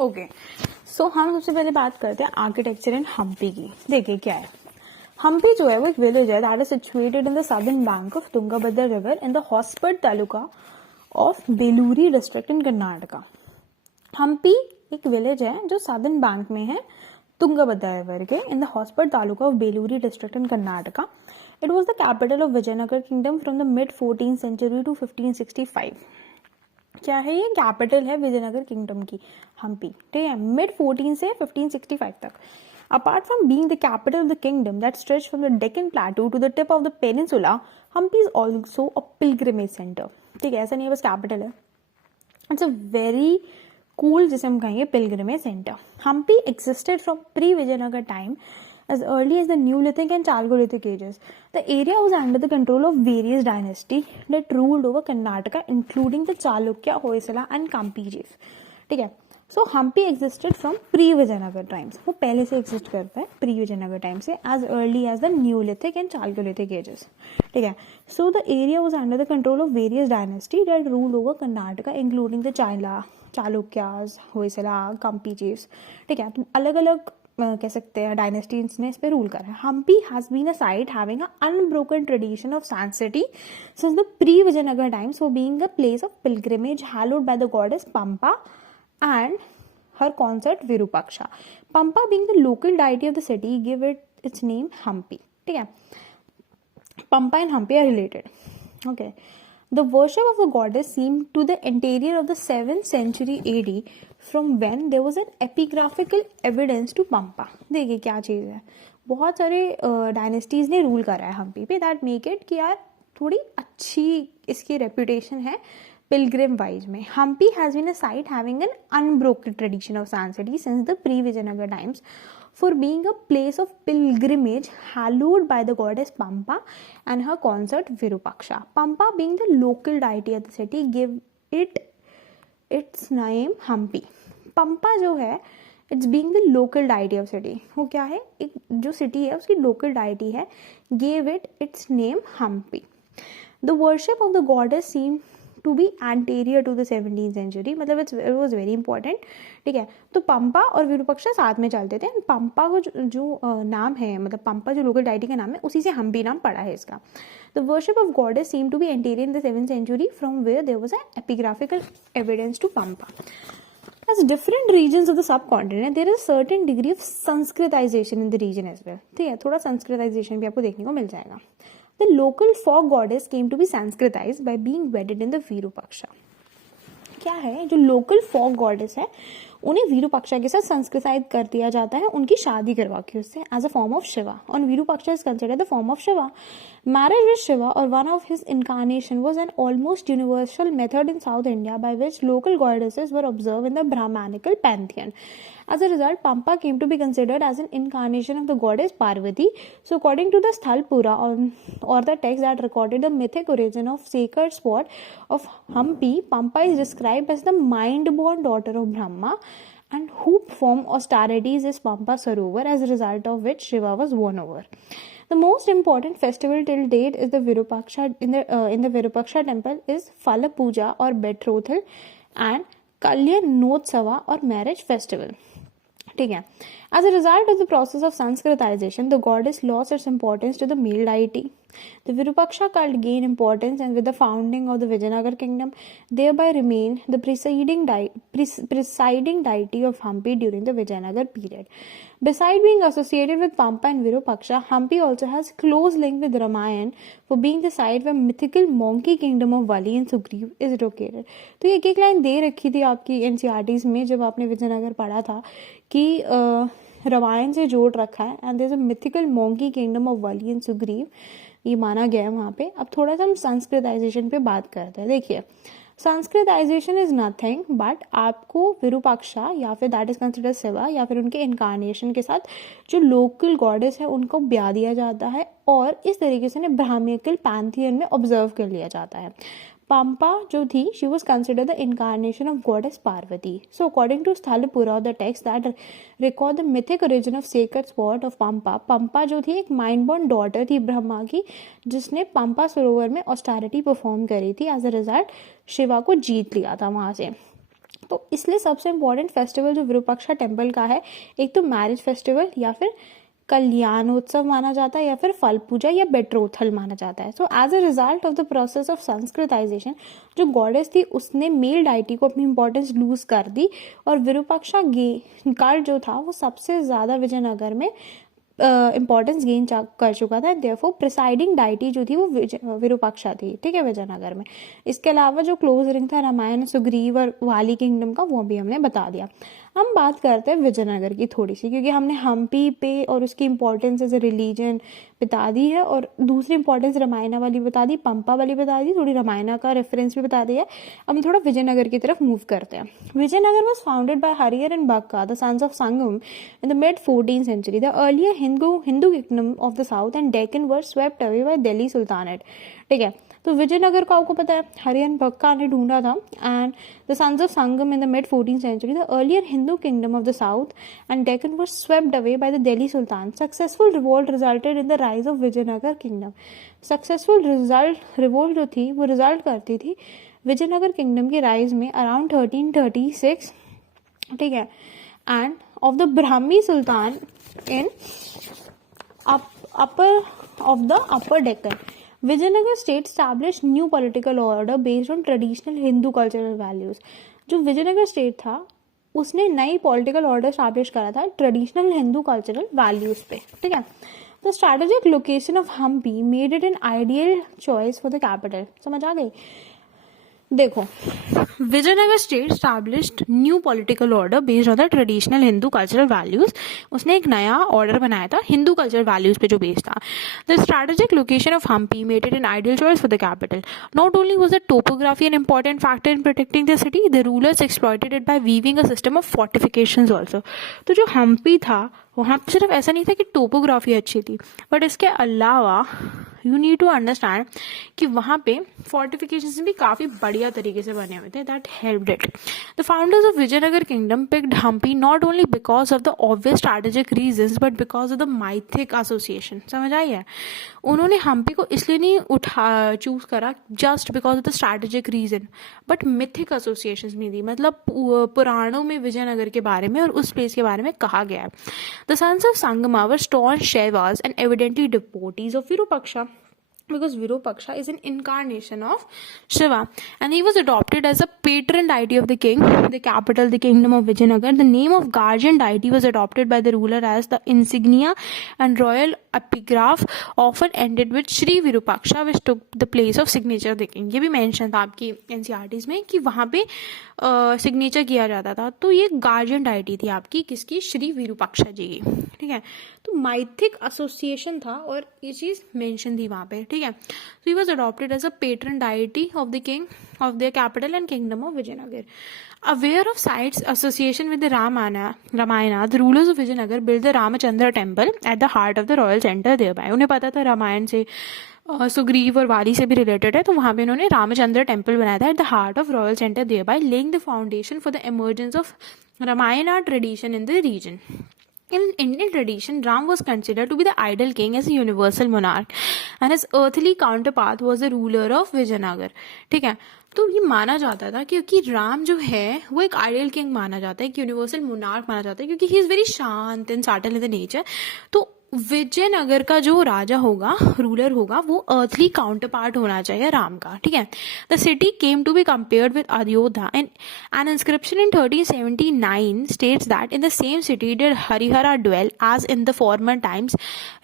Okay, सो हम सबसे पहले बात करते हैं आर्किटेक्चर इन हम्पी की। देखिए क्या है, हम्पी जो है वो एक विलेज है that is situated in the southern bank of Tungabhadra river in the Hospet taluka of Bellary district in Karnataka. Hampi एक विलेज है जो सदर्न बैंक में है तुंगभद्रा रिवर के in the Hospet taluka of Bellary district in Karnataka. It was the capital of Vijayanagara kingdom from the mid 14th century to 1565। क्या है ये? Capital है विजयनगर किंगडम की हम्पी, ठीक है, मिड 14 से 1565 तक। Apart from being the capital of the kingdom that stretched from the Deccan Plateau to the tip of the peninsula, Hampi is also a pilgrimage center. ठीक है, ऐसा नहीं है बस कैपिटल है, इट्स अ वेरी कूल जिसे हम कहेंगे pilgrimage centre. Hampi existed from pre-Vijayanagar time as early as the Neolithic and Chalcolithic ages. The area was under the control of various dynasties that ruled over Karnataka, including the Chalukya, Hoysala and Kampijes. ठीक है, so Hampi existed from pre Vijayanagara times, वो पहले से exist करता है pre Vijayanagara time से, as early as the neolithic and chalcolithic ages. ठीक है, so the area was under the control of various dynasty that ruled over Karnataka, including the Chalukyas, Hoysala, Kampilis. ठीक है, तो अलग अलग कह सकते हैं डायनेस्टीज ने इस पे रूल करा है। Hampi has been a site having a unbroken tradition of sanctity since the pre Vijayanagara times, for being a place of pilgrimage hallowed by the goddess Pampa and her consort Virupaksha. Pampa being the local deity of the city gave it its name Hampi. ठीक है, Pampa and Hampi are related. Okay, the worship of the goddess seemed to the interior of the 7th century AD, from when there was an epigraphical evidence to Pampa. देखिए क्या चीज़ है, बहुत सारे dynasties ने rule करा है हम्पी पे, that make it कि यार थोड़ी अच्छी इसकी रेपुटेशन है pilgrim wise में। Hampi has been a site having an unbroken tradition of sanctity since the pre-Vijayanagar times, for being a place of pilgrimage hallowed by the goddess Pampa and her consort Virupaksha. Pampa being the local deity of the city gave it its name Hampi. Pampa जो है it's being the local deity of city, वो क्या है, एक जो city है उसकी local deity है, gave it its name Hampi. The worship of the goddess seem to be anterior to the 17th century, मतलब इट वॉज वेरी इंपॉर्टेंट। ठीक है, तो पंपा और विरूपाक्षा साथ में चलते थे। पंपा को जो नाम है, मतलब पंपा जो लोकल डाइटी का नाम है, उसी से हम्पी नाम पड़ा है इसका। The worship of goddess seem to be anterior in the 7th century, from where there was an epigraphical evidence to Pampa. As different regions of the subcontinent, there is a certain degree of Sanskritization in the region as well. ठीक है, थोड़ा Sanskritisation भी आपको देखने को मिल जाएगा। The local folk goddess came to be Sanskritized by being wedded in the Virupaksha. क्या है, जो लोकल फॉक गॉडेस है उन्हें वीरूपाक्षा के साथ संस्कृताइज कर दिया जाता है, उनकी शादी करवा के उससे, as a form of Shiva, और Virupaksha is considered the form of Shiva. Marriage with Shiva or one of his incarnation was an almost universal method in South India by which local goddesses were observe in the Brahmanical pantheon. As a result, Pampa came to be considered as an incarnation of the goddess Parvati. So, according to the Sthalpura or the text that recorded the mythic origin of sacred spot of Hampi, Pampa is described as the mind-born daughter of Brahma, and who performed austerities is Pampa Sarovar, as a result of which Shiva was won over. The most important festival till date is the Virupaksha in the Virupaksha temple is Phala Puja or betrothal and Kalyanotsav or marriage festival. ठीक है, as a result of the process of Sanskritization, the goddess lost its importance to the male deity. The Virupaksha cult gained importance, and with the founding of the Vijayanagar kingdom, thereby remained the presiding deity of Hampi during the Vijayanagar period. Besides being associated with Pampa and Virupaksha, Hampi also has close link with Ramayana for being the site where mythical monkey kingdom of Vali and Sugriv is located. तो ये एक line दे रखी थी आपकी NCERTs में जब आपने विजयनगर पढ़ा था कि रामायण से जोड़ रखा है, and there is a mythical monkey kingdom of Vali and Sugriva, ये माना गया है वहाँ पे। अब थोड़ा सा हम संस्कृताइजेशन पे बात करते हैं। देखिए, संस्कृताइजेशन इज नथिंग बट आपको विरूपाक्षा या फिर दैट इज कंसिडर्ड शिवा या फिर उनके इनकारनेशन के साथ जो लोकल गॉडेस है उनको ब्याह दिया जाता है, और इस तरीके से ब्राह्मणिकल पैंथियन में ऑब्जर्व कर लिया जाता है। Pampa जो थी, she was considered the incarnation of goddess Parvati. So according to Sthalapura, the text that record the mythic origin of sacred spot of Pampa, Pampa जो थी एक माइंड बॉर्न डॉटर थी ब्रह्मा की, जिसने पंपा सरोवर में ऑस्टेरिटी परफॉर्म करी थी। एज अ रिजल्ट शिवा को जीत लिया था वहां से। तो इसलिए सबसे इम्पोर्टेंट फेस्टिवल जो विरूपाक्षा टेम्पल का है, एक तो मैरिज फेस्टिवल या फिर कल्याणोत्सव माना जाता है, या फिर फल पूजा या बेट्रोथल माना जाता है. So as a result of the process of Sanskritisation, जो गॉडेस थी उसने मेल डाइटी को अपनी इंपॉर्टेंस लूज कर दी, और विरूपाक्षा काल जो था वो सबसे ज्यादा विजयनगर में इंपॉर्टेंस गेन कर चुका था. देयरफॉर प्रिसाइडिंग डाइटी जो थी वो विरूपाक्षा थी, ठीक है, विजयनगर में. इसके अलावा जो क्लोज रिंग था रामायण, सुग्रीव और वाली किंगडम का, वो भी हमने बता दिया. हम बात करते हैं विजयनगर की थोड़ी सी, क्योंकि हमने हम्पी पे और उसकी इंपॉर्टेंस एज ए रिलीजन बता दी है, और दूसरी इंपॉर्टेंस रामायणा वाली बता दी, पंपा वाली बता दी, थोड़ी रामायणा का रेफरेंस भी बता दिया. अब हम थोड़ा विजयनगर की तरफ मूव करते हैं. Vijayanagara was founded by Harihara and Bukka, the sons of Sangama, in the mid 14th century. The earlier Hindu kingdom of the south and Deccan were swept away by Delhi Sultanate. ठीक है, तो विजयनगर को आपको पता है हरिहर बक्का ने ढूंढा था, and the sons of Sangama in the mid 14th century. The earlier Hindu kingdom of the south and Deccan were swept away by the Delhi Sultan. Successful revolt resulted in the rise of Vijayanagar kingdom. Successful revolt जो थी वो result करती थी Vijayanagar kingdom की rise में around 1336, ठीक है, and of the Brahmi Sultan in upper Deccan. Vijayanagar state established new political order based on traditional Hindu cultural values. जो विजयनगर स्टेट था उसने नई पॉलिटिकल ऑर्डर स्टैब्लिश करा था ट्रेडिशनल हिंदू कल्चरल वैल्यूज पे, ठीक है. The strategic location of Hampi made it an ideal choice for the capital. समझ आ गई. देखो, Vijayanagar state established new political order based on the traditional Hindu cultural values. उसने एक नया ऑर्डर बनाया था हिंदू कल्चरल वैल्यूज पे जो बेस्ड था. The strategic location of Hampi made it an ideal choice for the capital. Not only was the topography an important factor in protecting the city, the rulers exploited it by weaving a system of fortifications also. तो जो हम्पी था वहाँ पर सिर्फ ऐसा नहीं था कि टोपोग्राफी अच्छी थी, बट इसके अलावा यू नीड टू अंडरस्टैंड कि वहाँ पे फोर्टिफिकेशंस भी काफ़ी बढ़िया तरीके से बने हुए थे that helped it. The founders of Vijayanagara kingdom picked Hampi not only because of the obvious strategic reasons but because of the mythic association. समझ आई है. उन्होंने हम्पी को इसलिए नहीं चूज करा just because of the strategic reason, but mythic association भी दी. मतलब पुराणों में विजयनगर के बारे में और उस प्लेस के बारे में कहा गया है. The sons of Sangama were staunch Shaivas and evidently devotees of Virupaksha, because Virupaksha is an incarnation of Shiva, and he was adopted as a patron deity of the king, the capital, the kingdom of Vijayanagar. The name of guardian deity was adopted by the ruler as the insignia, and royal epigraph often ended with Shri Virupaksha, which took the place of signature of the king. ये भी mention था आपकी NCERTs में कि वहाँ पे signature किया जाता था. तो ये गार्जियन डाइटी थी आपकी किसकी, श्री विरूपाक्षा जी की, ठीक है. तो माइथिक एसोसिएशन था और ये चीज मेंशन थी वहां पे, ठीक है. So he was adopted as a patron deity of the king of the capital and kingdom of Vijayanagara. Aware of sites association with the Ramayana, the rulers of Vijayanagar built the Ramachandra temple at the heart of the royal center thereby. उन्हें पता था रामायण से सुग्रीव और वाली से भी related है, तो वहां पे उन्होंने रामचंद्र टेम्पल बनाया था at the heart of royal centre thereby laying the foundation for the emergence of Ramayana tradition in the region. In Indian tradition, Ram was considered to be the ideal king as a universal monarch, and his earthly counterpart was the ruler of Vijayanagar. ठीक है, तो ये माना जाता था क्योंकि राम जो है वो एक आइडियल किंग माना जाता है, एक यूनिवर्सल मोनार्क माना जाता है, क्योंकि ही इज वेरी शांत and subtle in the nature. तो विजयनगर का जो राजा होगा, रूलर होगा, वो अर्थली काउंटर पार्ट होना चाहिए राम का, ठीक है. The city came to be compared with Ayodhya and an inscription in 1379 states that in the same city did Harihara dwell as in the former times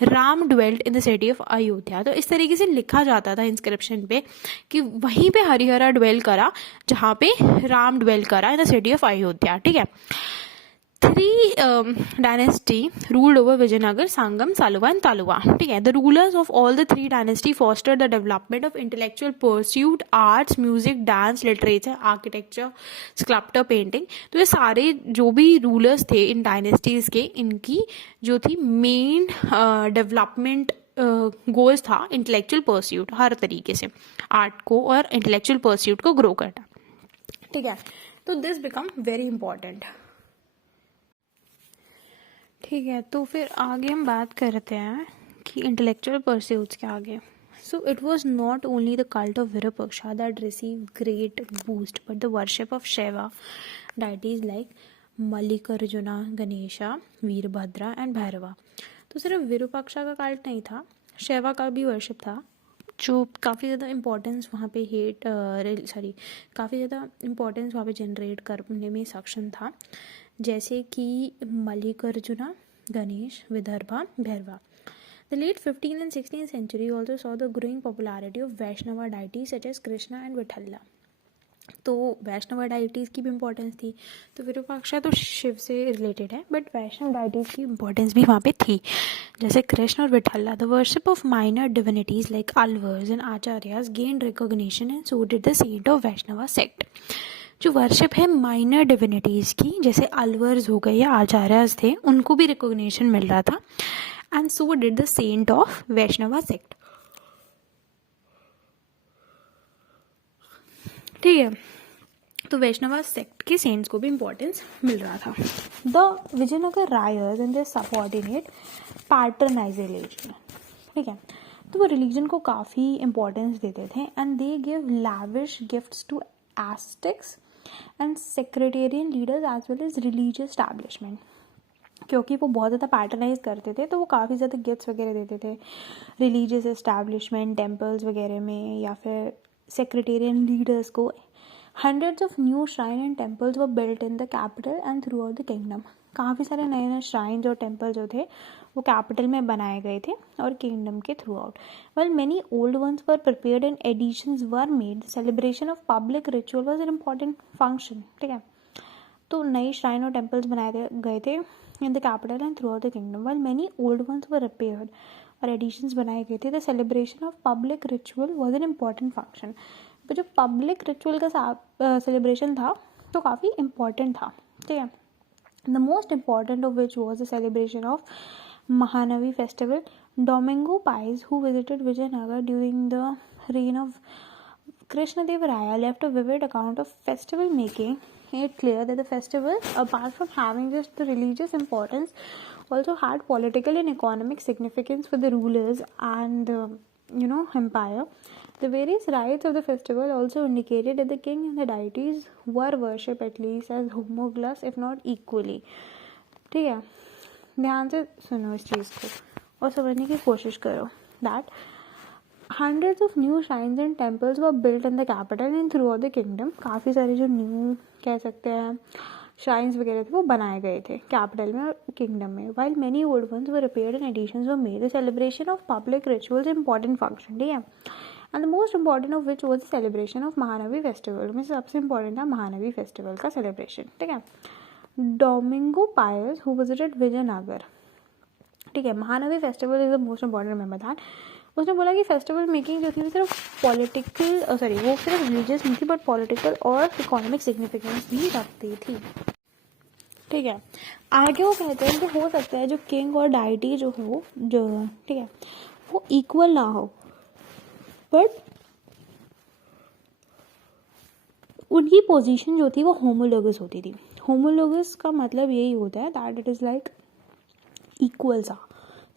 Ram dwelled in the city of Ayodhya. तो इस तरीके से लिखा जाता था इंस्क्रिप्शन पे कि वहीं पे हरिहरा ड्वेल करा जहाँ पे राम ड्वेल करा इन द सिटी ऑफ अयोध्या, ठीक है. Three dynasty ruled over Vijayanagar, Sangam, Saluva and Taluva. ठीक है. The rulers of all the three dynasty fostered the development of intellectual pursuit, arts, music, dance, literature, architecture, sculpture, painting. तो ये सारे जो भी rulers थे इन डायनेस्टीज के, इनकी जो थी मेन डेवलपमेंट गोल्स था इंटेलेक्चुअल परस्यूट, हर तरीके से आर्ट को और इंटेलेक्चुअल परस्यूट को ग्रो करना, ठीक है. तो दिस बिकम वेरी इंपॉर्टेंट, ठीक है. तो फिर आगे हम बात करते हैं कि इंटेलेक्चुअल परस्यूट्स के आगे. So it was not only the cult of Virupaksha that received great boost, but the worship of Shiva deities like Mallikarjuna, Ganesha, Veerbhadra and Bhairava. तो सिर्फ विरूपाक्षा का कल्ट नहीं था, शिवा का भी वर्शिप था, जो काफ़ी ज़्यादा इम्पोर्टेंस वहाँ पे काफ़ी ज़्यादा इम्पोर्टेंस वहाँ पे जनरेट करने में सक्षम था, जैसे कि Mallikarjuna, Ganesh, Vidarbha, Bhairahawa. The late 15th and 16th century also saw the growing popularity of Vaishnava deities such as Krishna and Vitthalla. तो वैष्णव डाइटीज़ की भी इम्पोर्टेंस थी. तो विरूपाक्षा तो शिव से रिलेटेड है, बट वैष्णव डाइटीज़ की इम्पोर्टेंस भी वहाँ पे थी, जैसे कृष्ण और Vitthala. The worship of minor divinities like Alvars and Acharyas gain recognition and so did the saint of Vaishnava sect. जो वर्शिप है माइनर डिविनिटीज़ की, जैसे अलवर्स हो गए या आचार्यास थे, उनको भी रिकॉग्निशन मिल रहा था, and so did the saint of Vaishnava sect. ठीक है, तो वैष्णवा सेक्ट के सेंट्स को भी इम्पोर्टेंस मिल रहा था. The Vijayanagara rulers and the subordinate patronise religion. ठीक है, तो वो रिलीजन को काफ़ी इम्पोर्टेंस देते थे, and they give lavish gifts to ascetics and sectarian leaders as well as religious establishment. क्योंकि वो बहुत ज़्यादा पैटर्नाइज करते थे, तो वो काफ़ी ज़्यादा गिफ्ट्स वगैरह देते थे रिलीजियस एस्टैब्लिशमेंट, टेम्पल्स वगैरह में, या फिर सेक्रेटेरियन लीडर्स को. Hundreds of new shrine and temples were built in the capital and throughout the kingdom. काफ़ी सारे नए नए shrines और temples जो थे वो capital में बनाए गए थे और kingdom के throughout. While many old ones were prepared and additions were made, celebration of public ritual was an important function. ठीक है, तो नई shrine और temples बनाए गए थे in the capital and throughout the kingdom. While many old ones were repaired और additions बनाए गए थे, the celebration of public ritual was an important function. तो जो पब्लिक रिचुअल का सेलिब्रेशन था तो काफ़ी इम्पॉर्टेंट था. ठीक है, the most important of which was the celebration of Mahanavami festival. Domingo Paes who visited Vijayanagara during the reign of Krishnadeva left a vivid account of festival making. Made clear that the festival, apart from having just the religious importance, also had political and economic significance for the rulers and the empire. The various rites of the festival also indicated that the king and the deities were worshipped at least as homogeneous, if not equally. ठीक है, ध्यान से सुनो इस चीज़ को और समझने की कोशिश करो. That hundreds of new shrines and temples were built in the capital and throughout the kingdom. काफ़ी सारे जो न्यू कह सकते हैं shrines वगैरह थे वो बनाए गए थे कैपिटल में और किंगडम में. While many old ones were repaired and additions were made, the celebration of public rituals important function. ठीक है, and the most important of which was the celebration of Mahanavami festival. में सबसे important था महानवी festival का celebration. ठीक है, Domingo Paes who visited Vijayanagara. ठीक है, Mahanavami festival is the most important member that. उसने बोला कि फेस्टिवल मेकिंग जो थी वो सिर्फ वो सिर्फ रिलीजियस नहीं थी, बट पॉलिटिकल और इकोनॉमिक सिग्निफिकेंस भी रखती थी. ठीक है, आगे वो कहते हैं कि हो सकता है जो किंग और डाइटी जो हो ठीक है वो इक्वल ना हो, बट उनकी पोजीशन जो थी वो होमोलोगस होती थी. होमोलोगस का मतलब यही होता है that it is like equal सा.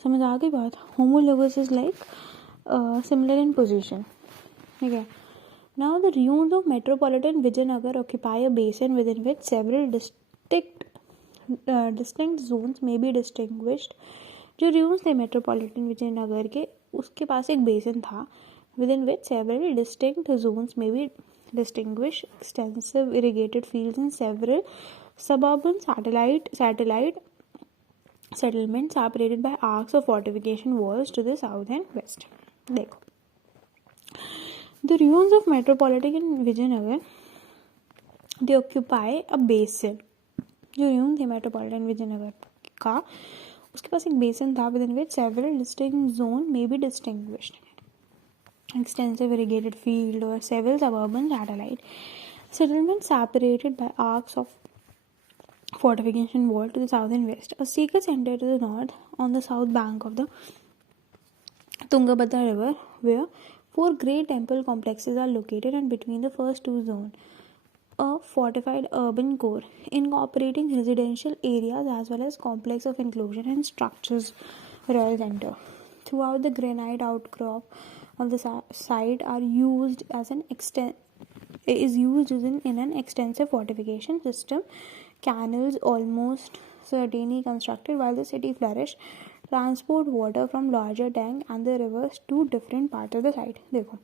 समझ आ गई बात? Homologous is like similar in position. ठीक है, now the ruins of metropolitan Vijayanagar occupy a basin within which several distinct zones may be distinguished. जो ruins थे मेट्रोपॉलिटन विजयनगर के, उसके पास एक बेसिन था within which several distinct zones may be distinguished, extensive irrigated fields and several suburban satellite settlements separated by arcs of fortification walls to the south and west. देखो, the ruins of metropolitan Vijayanagar, they occupy a basin. जो ruins थे metropolitan Vijayanagar का, उसके पास एक basin था within which several distinct zones may be distinguished. Extensive irrigated field or several suburban satellite settlements separated by arcs of fortification wall to the south and west. A sacred center to the north on the south bank of the Tungabhadra river, where 4 great temple complexes are located, and between the first two zones, a fortified urban core incorporating residential areas as well as complex of enclosure and structures royal center. Throughout the granite outcrop of the site are used as an is used in an extensive fortification system. Canals almost certainly constructed while the city flourished transport water from larger tank and the rivers to different parts of the site. देखो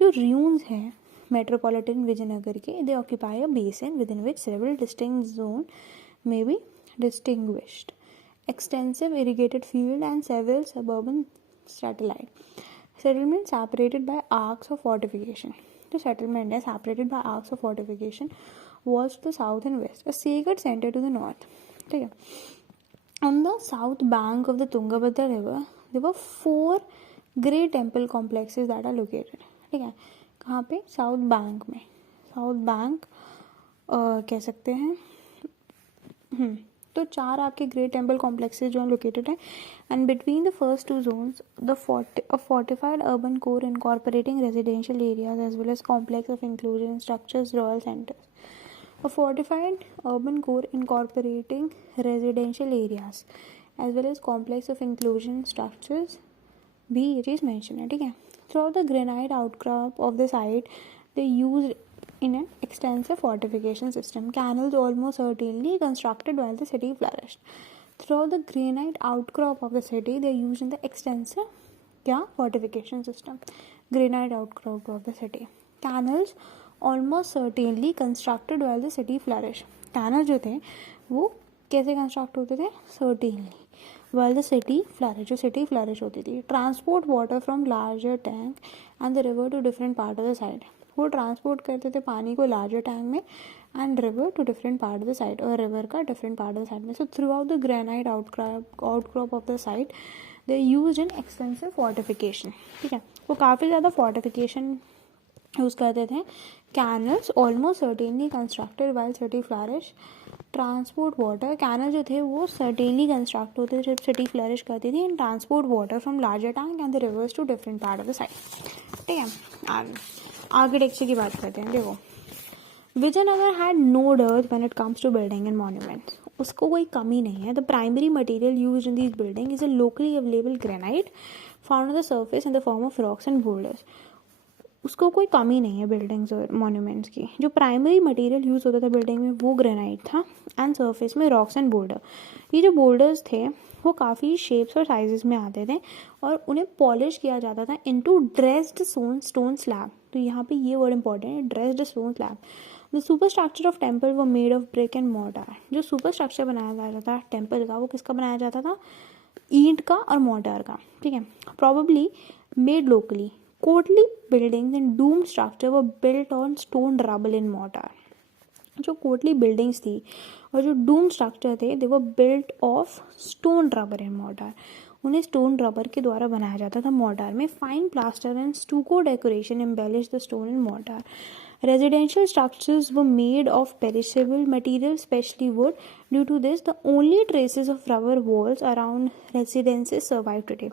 जो ruins हैं metropolitan Vijayanagar के, they occupy a basin within which several distinct zones may be distinguished. Extensive irrigated field and several suburban satellite settlements separated by arcs of fortification. The settlement is separated by arcs of fortification, walls to the south and west, a sacred center to the north. ठीक है. On the south bank of the Tungabhadra river, there were 4 great temple complexes that are located. ठीक है. कहाँ पे? South bank में. South bank कह सकते हैं. तो 4 आपके ग्रेट टेम्पल कॉम्प्लेक्सेस जो हैं लोकेटेड हैं. And between the first 2 zones the fortified urban core incorporating residential areas as well as complex of inclusion structures royal centers. A fortified urban core incorporating residential areas as well as complex of inclusion structures भी ये चीज़ mention है. ठीक है. Throughout the granite outcrop of the site they used in an extensive fortification system. Canals almost certainly constructed while the city flourished. Throughout the granite outcrop of the city, they used in the extensive fortification system. Granite outcrop of the city. Canals almost certainly constructed while the city flourished. Canals जो थे वो कैसे construct होते थे? Certainly. While the city flourished, जो city flourish होती थी. Transport water from larger tank and the river to different part of the site. वो ट्रांसपोर्ट करते थे पानी को लार्जर टैंक में and river to different part of the site और रिवर का different part of the site में. So throughout the granite outcrop of the site they use in extensive fortification. ठीक है. वो काफ़ी ज़्यादा फोर्टिफिकेशन यूज़ करते थे. Canals almost certainly constructed while city flourish. Transport water canal जो थे वो सर्टेनली कंस्ट्रक्ट होते थे जब सिटी फ्लरिश करती थी. And transport water from larger tank and the rivers to different part of the site. ठीक है. आर्किटेक्चर की बात करते हैं. देखो Vijayanagar had no dearth when it comes to building and monuments. उसको कोई कमी नहीं है. The primary material used in this building is a locally available granite found on the surface in the form of rocks and boulders. उसको कोई कमी नहीं है बिल्डिंग्स और मॉन्यूमेंट्स की. जो प्राइमरी मटेरियल यूज़ होता था बिल्डिंग में वो ग्रेनाइट था एंड सर्फेस में रॉक्स एंड बोल्डर. ये जो बोल्डर्स थे वो काफ़ी शेप्स और साइजेस में आते थे और उन्हें पॉलिश किया जाता था इनटू ड्रेस्ड स्टोन स्लैब. तो यहाँ पे ये वर्ड इंपॉर्टेंट है, dressed stone slab. The superstructure of temple वो made of brick and mortar. जो सुपर स्ट्रक्चर बनाया जाता था टेम्पल का वो किसका बनाया जाता था? ईंट का और मोर्टार का. ठीक है. Probably made locally. Courtly buildings and dome structure वो built on stone rubble in mortar. जो कोटली बिल्डिंग्स थी और जो डूम स्ट्रक्चर थे दे वो built of stone rubber in mortar. उन्हें स्टोन रबर के द्वारा बनाया जाता था मोर्टार में. Fine plaster and stucco decoration embellish the stone in mortar. Residential structures were made of perishable material, especially wood. Due to this, the only traces of rubber walls around residences survive today.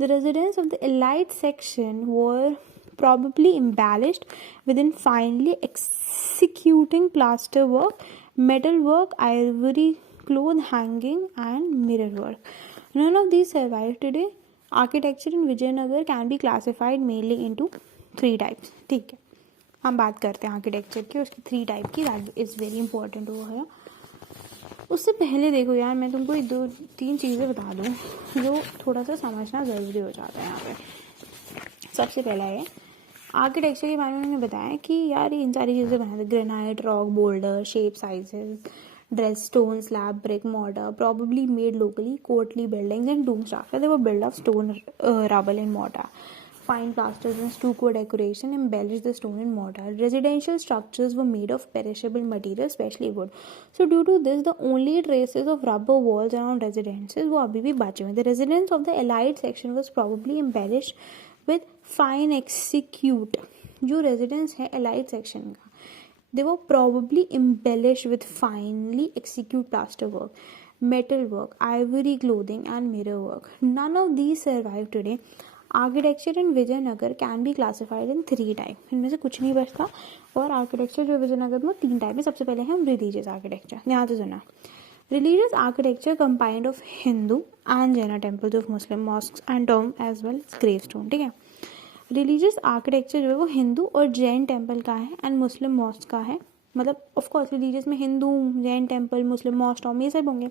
The residents of the elite section were probably embellished within finely executing plaster work, metal work, ivory cloth hanging, and mirror work. None of these survive today. Architecture in Vijayanagar can be classified mainly into 3 types. ठीक है. हम बात करते हैं architecture की, उसकी 3 type की. That is very important. वो है उससे पहले देखो यार मैं तुमको 2-3 चीज़ें बता दूँ जो थोड़ा सा समझना ज़रूरी हो जाता है यहाँ पे. सबसे पहला है आर्किटेक्चर के बारे में मैंने बताया कि यार इन सारी चीज़ें बनाते granite, rock, boulder, shape, sizes, dress, stone, slab, brick, mortar, probably made locally, courtly buildings and dome structure. They were built of stone, rubble and mortar. Fine plasters and stucco decoration embellished the stone and mortar. Residential structures were made of perishable material, especially wood. So due to this, the only traces of rubber walls around residences वो अभी भी बचे हुए. The residence of the elite section was probably embellished with fine execute. जो residence है elite section का, they were probably embellished with finely execute plaster work, metal work, ivory clothing and mirror work. None of these survive today. Architecture in Vijayanagar can be classified in 3 type. इनमें से कुछ नहीं बचता. और architecture जो विजयनगर में 3 type है. सबसे पहले हम रिलीजियस आर्किटेक्चर. यहाँ से सुना religious architecture combined of Hindu and Jaina temples of Muslim mosques and tomb as well gravestone. ठीक है. रिलीजियस आर्किटेक्चर जो है वो हिंदू और जैन टेम्पल का है एंड मुस्लिम मॉस्क का है. मतलब ऑफ कोर्स रिलीजियस में हिंदू, जैन टेम्पल, मुस्लिम मॉस्क, टॉम ये सब होंगे.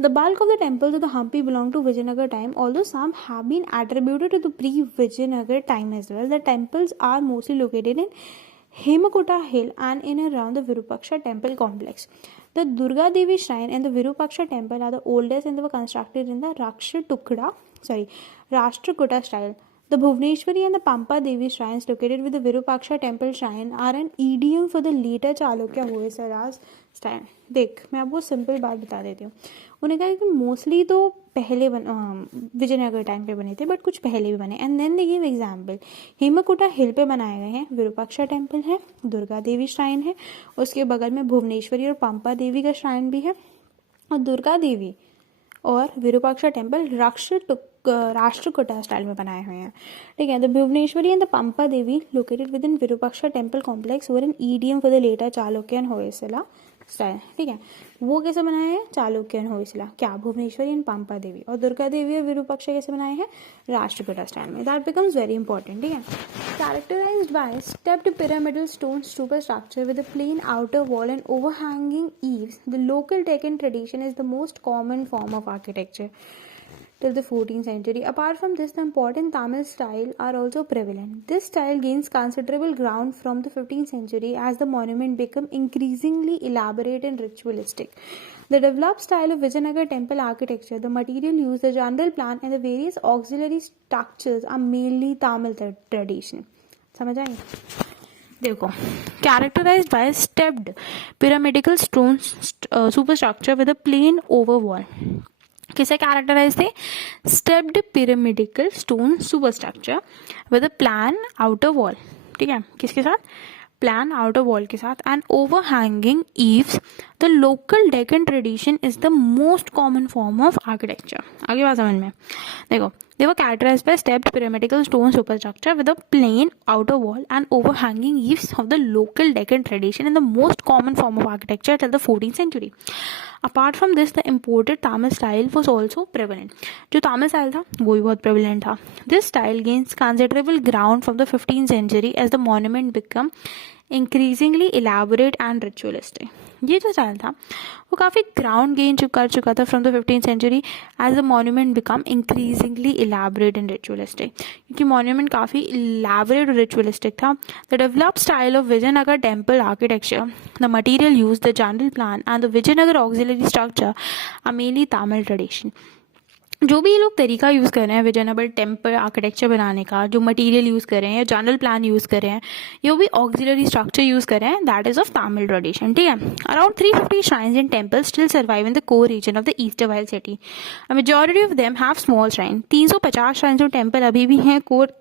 The bulk of the temples of the Hampi belong to Vijayanagar time, although some have been attributed to the pre-Vijayanagar time as well. The temples are mostly located in Hemakota Hill and in and around the Virupaksha temple complex. The Durga Devi shrine and the Virupaksha temple are the oldest and they were constructed in the Rashtrakuta style. The Bhuvaneshwari and the Pampa Devi shrines located with the Virupaksha temple shrine are an idiom for the later Chalukya Hoysalas style. देख मैं आपको simple बात बता देती हूँ. उन्हें कहा कि मोस्टली तो पहले विजयनगर टाइम पे बने थे, बट कुछ पहले भी बने. And then they give example. Hemakuta hill पे बनाए गए हैं. विरूपाक्षा टेम्पल है, दुर्गा देवी श्राइन है, उसके बगल में भुवनेश्वरी और पंपा देवी का श्राइन भी है. और दुर्गा देवी और विरूपाक्षा टेम्पल राष्ट्रकूटा स्टाइल में बनाए हुए हैं. ठीक है. The Bhuvaneshwari and the Pampa Devi located within Virupaksha temple complex were an EDM for the later Chalukyan Hoysala style. ठीक है. वो कैसे बनाए हैं? चालुक्यन होयसला. क्या? भुवनेश्वरी एंड पंपा देवी. और दुर्गा देवी और विरूपाक्षा कैसे बनाए हैं? राष्ट्रकूटा स्टाइल में. That becomes very important. ठीक है. Characterized by stepped pyramidal stone stupa structure with a plain outer wall and overhanging eaves, the local Deccan tradition is the most common form of architecture till the 14th century. Apart from this, the important Tamil style are also prevalent. This style gains considerable ground from the 15th century as the monument become increasingly elaborate and ritualistic. The developed style of Vijayanagar temple architecture, the material used, the general plan and the various auxiliary structures are mainly Tamil tradition. समझ आई? देखो, characterized by stepped pyramidal stone superstructure with a plain over wall. किसे characterise थे? Stepped pyramidical stone superstructure with a plan outer wall. ठीक है. किसके साथ? Plan outer wall के साथ. And over hanging eaves. The local Deccan tradition is the most common form of architecture. आगे बात समझ में. देखो, they were characterized by stepped pyramidal stone superstructure with a plain outer wall and overhanging eaves of the local Deccan tradition and the most common form of architecture till the 14th century. Apart from this, the imported Tamil style was also prevalent. जो Tamil style था वो भी बहुत prevalent था. This style gains considerable ground from the 15th century as the monument become increasingly elaborate and ritualistic. ये जो style था वो काफ़ी ग्राउंड गेन कर चुका था from the 15th century as the monument become increasingly elaborate and ritualistic. क्योंकि monument काफ़ी इलाबरेट और रिचुअलिस्टिक था. The developed style of Vijayanagar temple architecture, the material use, the general plan and the Vijayanagar auxiliary structure are mainly Tamil tradition. जो भी ये लोग तरीका use कर रहे हैं विजयनगर टेम्पल आर्किटेक्चर बनाने का, जो मटेरियल यूज़ कर रहे हैं या जनरल प्लान यूज़ कर रहे हैं, ये भी ऑक्सिलरी स्ट्रक्चर यूज़ कर रहे हैं, that is of Tamil tradition. ठीक है. Around 350 shrines and temples still survive in the core region of the eastern Vile city. A majority of them have small shrine. 350 shrines और टेम्पल अभी भी हैं core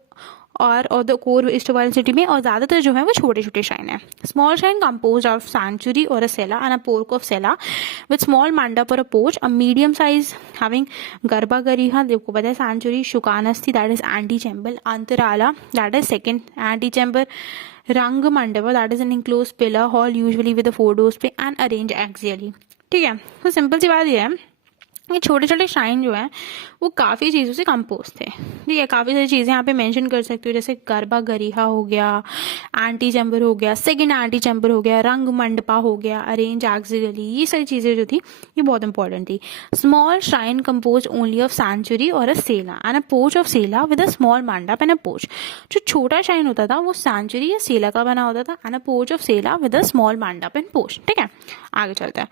और the core east while city में, और ज़्यादातर जो है वो छोटे छोटे श्राइन है. Small shrine compose of sanctuary और a cella and a porch of cella with small mandapa or a porch. A medium size having garbhagriha, देखो पता है sanctuary, sukanasi that is antechamber, antarala that is second antechamber, ranga mandapa that is an enclose pillar hall usually with 4 doors पे and arrange axially. ठीक है. तो simple सी बात यह है ये छोटे छोटे श्राइन जो है वो काफ़ी चीज़ों से कंपोज थे. ठीक है. काफ़ी सारी चीज़ें यहाँ पे मेंशन कर सकते हो, जैसे गर्भा गरिहा हो गया, एंटी चैम्बर हो गया, सेकंड एंटी चैम्बर हो गया, रंग मंडपा हो गया, अरेंज एक्सिलरी, ये सारी चीज़ें जो थी ये बहुत इंपॉर्टेंट थी. Small shrine compose only of sanctuary और a cella and a porch of cella with a small mandapa and a porch. जो छोटा श्राइन होता था वो सैंचुरी या सेला का बना होता था and a porch of cella with a small mandapa and porch. ठीक है. आगे चलता है.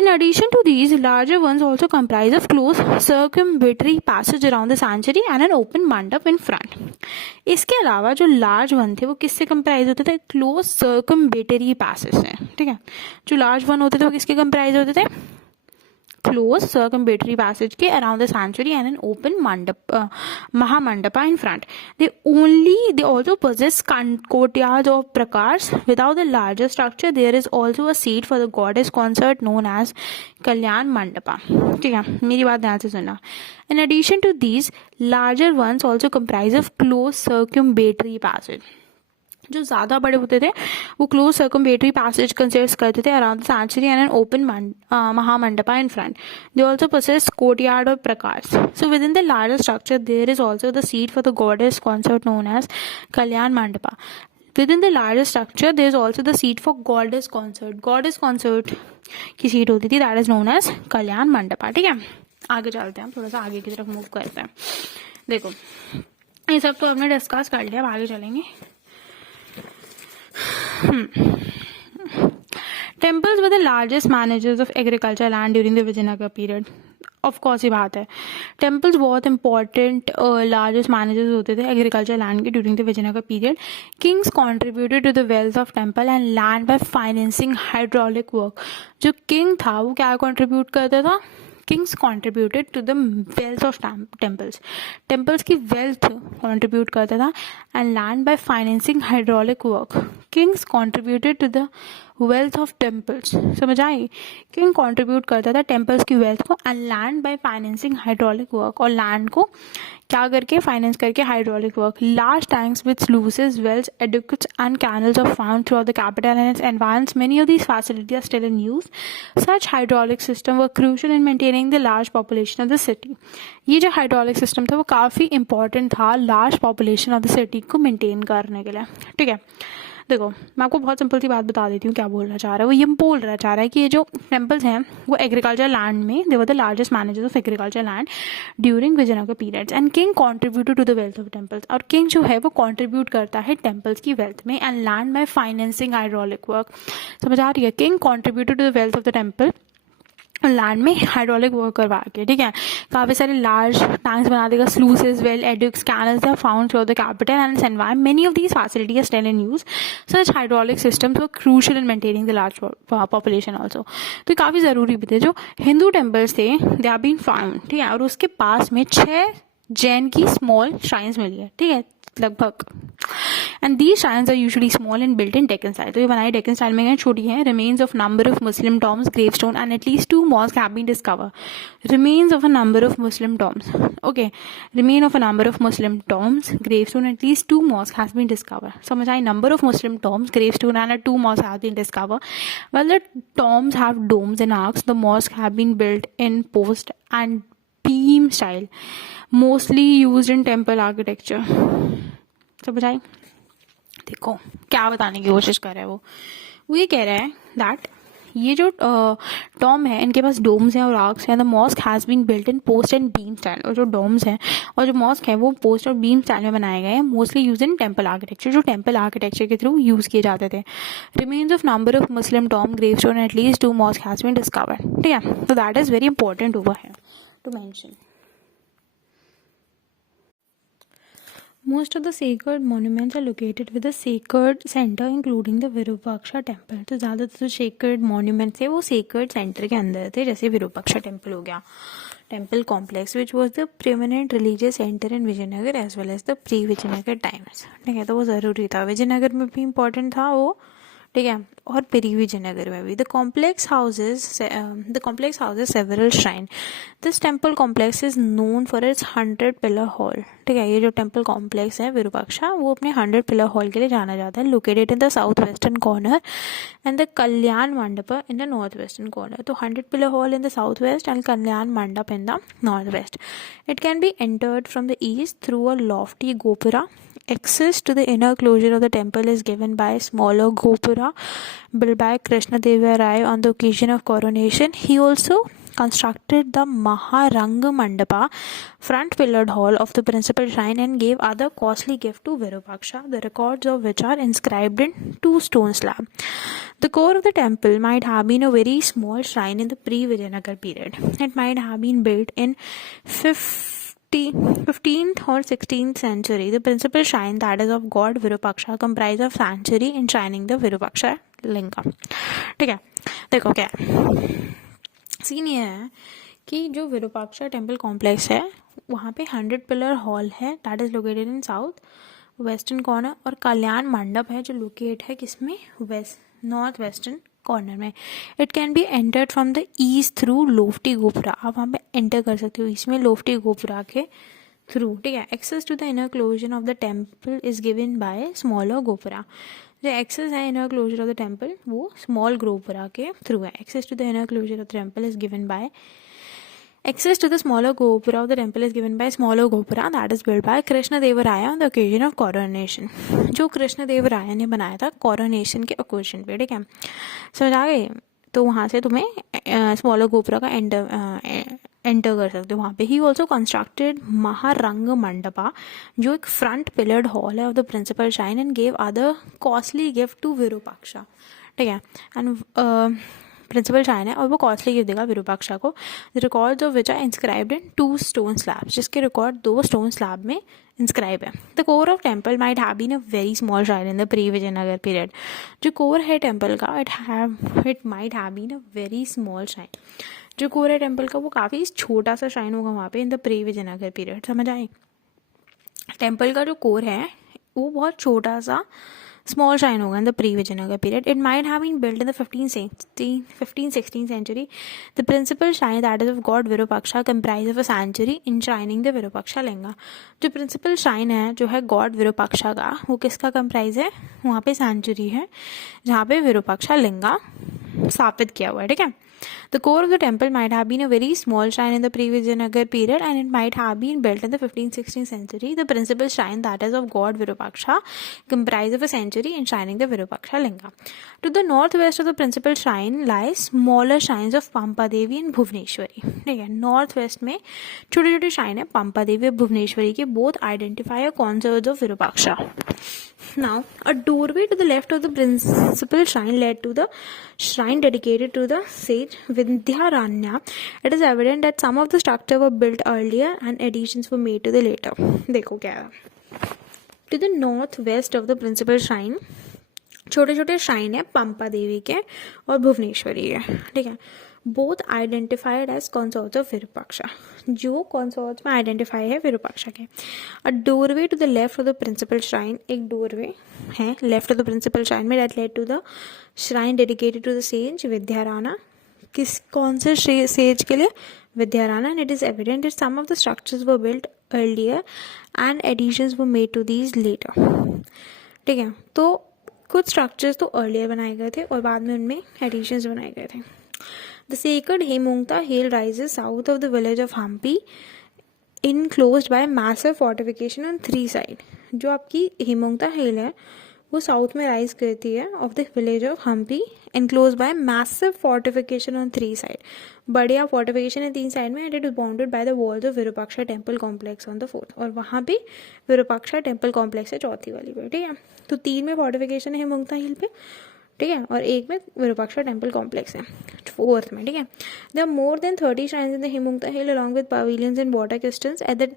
In addition to these, larger ones also comprise of closed circumambulatory passage around the sanctuary and an open mandap in front. इसके अलावा जो large one थे वो किससे कंप्राइज होते थे? क्लोज सर्कम्बेटरी पैसेज से. ठीक है. जो लार्ज वन होते थे वो किसके कंप्राइज होते थे? close circumambulatory passage के around the sanctuary and an open mahamandapa in front. They also possess courtyards of prakars. Without the larger structure, there is also a seat for the goddess consort known as Kalyan Mandapa. ठीक है. मेरी बात ध्यान से सुनना. In addition to these, larger ones also comprise of close circumambulatory passage. जो ज़्यादा बड़े होते थे वो क्लोज सर्कम्बेटरी पैसेज कंसिस्ट करते थे around the sanctuary and an open mahamandapa in front. They also possess courtyard or prakars. So within the larger structure there is also the seat for the goddess consort known as Kalyan Mandapa. Within the larger structure there is also the seat for goddess consort. Goddess consort की seat होती थी, that is known as कल्याण मंडपा. ठीक है, आगे चलते हैं, थोड़ा सा आगे की तरफ मूव करते हैं. देखो ये सब तो हमने डिस्कस कर लिया, अब आगे चलेंगे. Temples were the largest managers of agricultural land during the Vijayanagar period. Of course ये बात है, टेम्पल्स बहुत इंपॉर्टेंट लार्जेस्ट मैनेजर्स होते थे एग्रीकल्चर लैंड के during the Vijayanagar period. Kings contributed to the wealth of temple and land by financing hydraulic work. जो king था वो क्या कॉन्ट्रीब्यूट करता था? Kings contributed to the wealth of temples. Temples की वेल्थ कॉन्ट्रीब्यूट करता था and land by financing hydraulic work. Kings contributed to the wealth of temples. समझ आई? किंग कॉन्ट्रीब्यूट करता था टेम्पल्स की वेल्थ को and land by financing hydraulic work, और लैंड को क्या करके? फाइनेंस करके hydraulic work. Large tanks with sluices, wells, aqueducts and canals are found throughout the capital and its environments. Many of these facilities are still in use. Such hydraulic system were crucial in maintaining the large population of the city. ये जो hydraulic system था वो काफ़ी important था large population of the city को maintain करने के लिए. ठीक है, देखो मैं आपको बहुत सिंपल सी बात बता देती हूँ क्या बोलना चाह रहा है. वो ये बोल रहा है कि ये जो टेम्पल्स हैं वो एग्रीकल्चर लैंड में, they were the largest managers of agriculture land during Vijayanagara periods. And king contributed to the wealth of temples. और किंग जो है वो कॉन्ट्रीब्यूट करता है टेम्पल्स की वेल्थ में and land by financing hydraulic work. समझ आ रही है? King contributed to the wealth of the temple, land में हाइड्रोलिक वर्क करवा के. ठीक है, काफ़ी सारे लार्ज टैंक्स बना देगा, sluices, well, aqueducts, canals are found through the capital and its environment. Many of these facilities are still in use. Such hydraulic systems were crucial in maintaining the large population also. तो काफ़ी ज़रूरी भी थे. जो Hindu temples थे they are been found. ठीक है, और उसके पास में 6 जैन की स्मॉल श्राइन्स मिली है. ठीक है, लगभग. And these shrines are usually small and built in Deccan style. तो ये बनाई डेक्कन स्टाइल में, छोटी है. Remains of number of Muslim tombs, gravestone and at least 2 mosque have been discover. Remains of a number of Muslim tombs. Okay, remain of a number of Muslim tombs, gravestone, at least 2 mosque has been discover. समझ आई? Number of Muslim tombs, gravestone and 2 mosque have been discover. Well, the tombs have domes and arches. The mosque have been built in post and beam style, mostly used in temple architecture. समझ आई? देखो क्या बताने की कोशिश कर रहा है वो ये कह रहा है दैट ये जो टॉम है इनके पास डोम्स हैं और आर्क्स हैं. The mosque has been built in post and beam style. और जो डोम्स हैं और जो मॉस्क है वो पोस्ट और बीम स्टाइल में बनाए गए हैं, mostly use in temple architecture, जो टेम्पल आर्किटेक्चर के थ्रू यूज़ किए जाते थे. Remains of number of Muslim tomb, gravestone, at least 2 mosque has been discovered. ठीक है, तो that is very important over here to mention. Most of the sacred monuments are located with a sacred center including the Virupaksha temple. तो ज़्यादातर जो sacred monuments है वो sacred center के अंदर थे, जैसे विरूपाक्षा टेम्पल हो गया, temple complex which was the preeminent religious center in Vijayanagar as well as the pre-Vijayanagar times. ठीक है, तो वो ज़रूरी था. विजयनगर में भी important था वो. ठीक है, और प्री विजयनगर में भी. The complex houses several shrine. This temple complex is known for its 100 pillar hall. ठीक है, ये जो टेम्पल कॉम्प्लेक्स है विरूपाक्षा वो अपने 100 पिलर हॉल के लिए जाना जाता है. Located in the south western corner and the Kalyana mandapa in the north western corner. तो 100 pillar hall in the south west and Kalyana mandapa in the north west. It can be entered from the east through a lofty gopura. Access to the inner closure of the temple is given by a smaller gopura built by Krishnadeva Rai on the occasion of coronation. He also constructed the Maharanga Mandapa, front pillared hall of the principal shrine, and gave other costly gifts to Virupaksha, the records of which are inscribed in 2 stone slabs. The core of the temple might have been a very small shrine in the pre-Vijayanagar period. It might have been built in 15th or 16th century. The principal shrine, that is of god Virupaksha, comprised of sanctuary enshrining the Virupaksha lingam. ठीक है, देखो क्या सीन ये है कि जो Virupaksha temple complex है वहाँ पे 100 पिलर हॉल है, that is located in south western corner, और कल्याण मंडप है जो लोकेट है किसमें? नॉर्थ वेस्टर्न कॉर्नर में. It can be entered from the east through lofty gopura. आप वहाँ पे एंटर कर सकते हो इसमें लोफ्टी गोपुरा के थ्रू, ठीक है. Access to the inner closure of the temple is given by smaller gopura. जो एक्सेस है inner closure of the temple वो स्मॉल गोपुरा के थ्रू है. Access to the inner closure of the temple is given by Access to the smaller gopura of the temple is given by smaller gopura that is built by Krishnadevaraya on the occasion of coronation. जो कृष्णदेवराय ने बनाया था coronation के occasion पे, ठीक है. समझ आ गए. तो वहाँ से तुम्हें स्मॉलर गोपुरा का एंटर कर सकते हो वहाँ पे. He also constructed Maharanga mandapa जो एक फ्रंट पिलर्ड हॉल है of the principal shrine and gave other costly gift to Virupaksha, ठीक है. एंड प्रिंसिपल शाइन है और वो कॉस्टली गिफ्ट देगा विरूपाक्षा को. The records of which are inscribed in 2 stone slabs, जिसके रिकॉर्ड 2 stone slab में इंस्क्राइब है. The core of temple might have been a very small shrine in the pre Vijayanagar period. जो core है temple का it might have been a very small shrine. जो core है temple का वो काफ़ी छोटा सा शाइन होगा वहाँ पे in the pre Vijayanagar period. समझ आए. टेम्पल का जो कोर है वो बहुत छोटा सा small shrine होगा in the pre-Vijayanagar period. It might have been built in the 15th-16th century. The principal shrine, that is of god Virupaksha, comprised of a sanctuary enshrining the Virupaksha linga. जो principal shrine है जो है god Virupaksha का वो किसका comprise है. वहाँ पे sanctuary है जहाँ पे विरूपाक्षा लिंगा स्थापित किया हुआ है, ठीक है. The core of the temple might have been a very small shrine in the pre-Vijayanagar period and it might have been built in the 15th-16th century. The principal shrine, that is of god Virupaksha, comprised of a sanctuary enshrining the Virupaksha linga. To the northwest of the principal shrine lie smaller shrines of Pampa Devi and Bhuvaneshwari. ठीक है. North west में छोटे छोटे shrine है पंपा देवी और भुवनेश्वरी के. both identify a consort of Virupaksha. Now, a doorway to the left of the principal shrine led to the shrine dedicated to the sage Vindhyaranya. It is evident that some of the structure were built earlier and additions were made to the later. देखो क्या है. To the northwest of the principal shrine छोटे छोटे shrine है पंपा देवी के और भुवनेश्वरी है, ठीक है. Both identified as consorts of Virupaksha. जो कॉन्सोर्ट्स में आइडेंटिफाई है विरूपाक्षा के. A doorway to the left of the principal shrine, एक डोरवे है left of the principal shrine में that led to the shrine dedicated to the sage Vidyarana. कौन से sage के लिए. Vidyarana. And it is evident that some of the structures were built earlier and additions were made to these letter, ठीक है. तो कुछ structures तो अर्लियर बनाए गए थे और बाद में उनमें एडिशंस बनाए गए थे. The sacred Hemungta hill rises south of the village of Hampi, enclosed by massive fortification on 3 sides. जो आपकी हेमंगता हिल है वो साउथ में राइज करती है of the village of Hampi, enclosed by massive fortification on 3 sides. बढ़िया fortification है 3 साइड में. It is bounded by the walls of Virupaksha temple complex on the 4th. और वहाँ पे विरूपाक्षा टेम्पल कॉम्प्लेक्स है चौथी वाली पे, ठीक है. तो 3 में fortification है हेमंगता हिल पे, ठीक है. और एक में विरूपाक्षा टेम्पल कॉम्प्लेक्स है 4th में, ठीक है. There are more than 30 shrines in the Hemungta hill along with pavilions and water cisterns. At that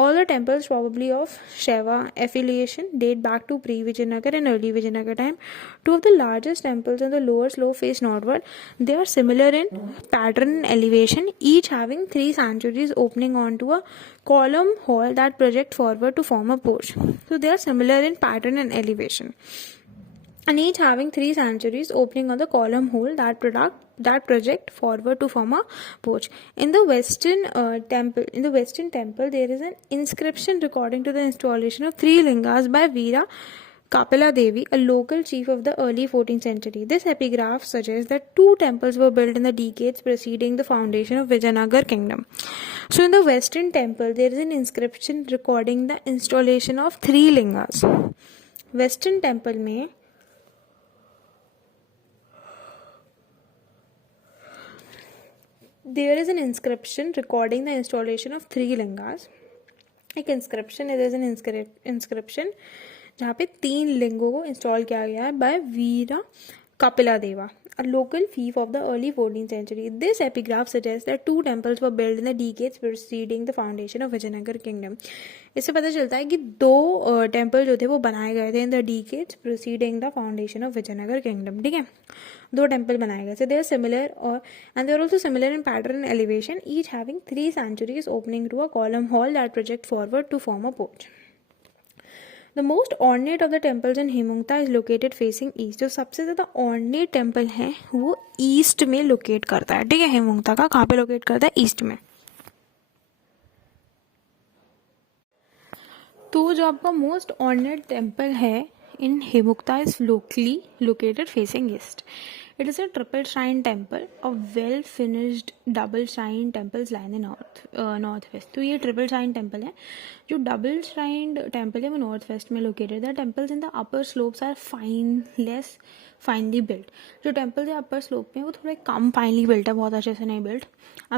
all the temples probably of Shaiva affiliation date back to pre-Vijayanagar and early Vijayanagar time. 2 of the largest temples on the lower slope face northward. They are similar in pattern and elevation, each having 3 sanctuaries opening onto a column hall that project forward to form a porch. So they are similar in pattern and elevation, and each having 3 sanctuaries opening on the column hole that project forward to form a porch. In the western temple, there is an inscription recording to the installation of 3 lingas by Veera Kapila Devi, a local chief of the early 14th century. This epigraph suggests that 2 temples were built in the decades preceding the foundation of Vijayanagar kingdom. So in the western temple, there is an inscription recording the installation of 3 lingas. Western temple में there is an inscription recording the installation of 3 lingas. एक inscription है, there is an inscription जहाँ पे 3 लिंगों को install किया गया है bye वीरा कपिला देवा, a local fief of the early 14th century. This epigraph suggests that 2 temples were built in the decades preceding the foundation of Vijayanagar kingdom. इससे पता चलता है कि 2 टेम्पल जो थे वो बनाए गए थे in the decades preceding the foundation of Vijayanagar kingdom, ठीक है. 2 टेम्पल बनाए गए थे. They are similar and they are also similar in pattern and elevation, each having 3 sanctuaries opening to a column hall that project forward to form a porch. The most ornate of the temples in Hemungta is located facing east. जो सबसे ज़्यादा ornate temple है वो east में locate करता है, ठीक है. हेमंगता का कहाँ पे लोकेट करता है. ईस्ट में. तो जो आपका मोस्ट ऑनर्ड टेम्पल है in Hemukta is locally located facing east. It is a triple shrine temple of well finished double shrine temples line in northwest. तो ये triple shrine temple है. जो double shrine temple है वो northwest में located है. The temples in the upper slopes are less finely built. जो temples है upper slope में वो थोड़े कम finely built है, बहुत अच्छे से नहीं built.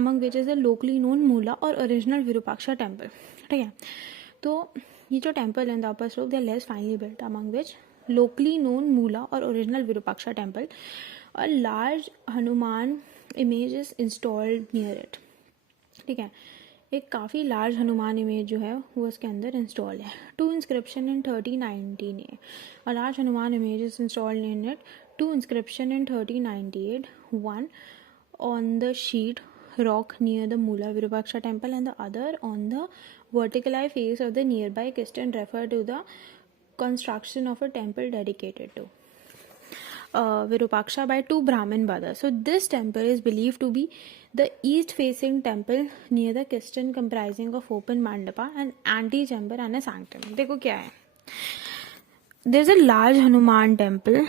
Among which is the locally known Mula और original Virupaksha temple. ठीक है. तो ये जो temple in the upper slope they are less finely built among which locally known Moola और original Virupaksha temple a large Hanuman image is installed near it. ठीक है, एक काफ़ी लार्ज हनुमान इमेज जो है वो उसके अंदर इंस्टॉल है. 2 inscription in 1398 a large Hanuman image is installed in it. 2 inscription in 1398 one on the sheet rock near the Mula Virupaksha temple and the other on the vertical face of the nearby Kistan refer to the construction of a temple dedicated to Virupaksha by 2 Brahmin brothers. So this temple is believed to be the east facing temple near the Kistan comprising of open mandapa and antechamber and a sanctum. देखो क्या है, there's a large Hanuman temple,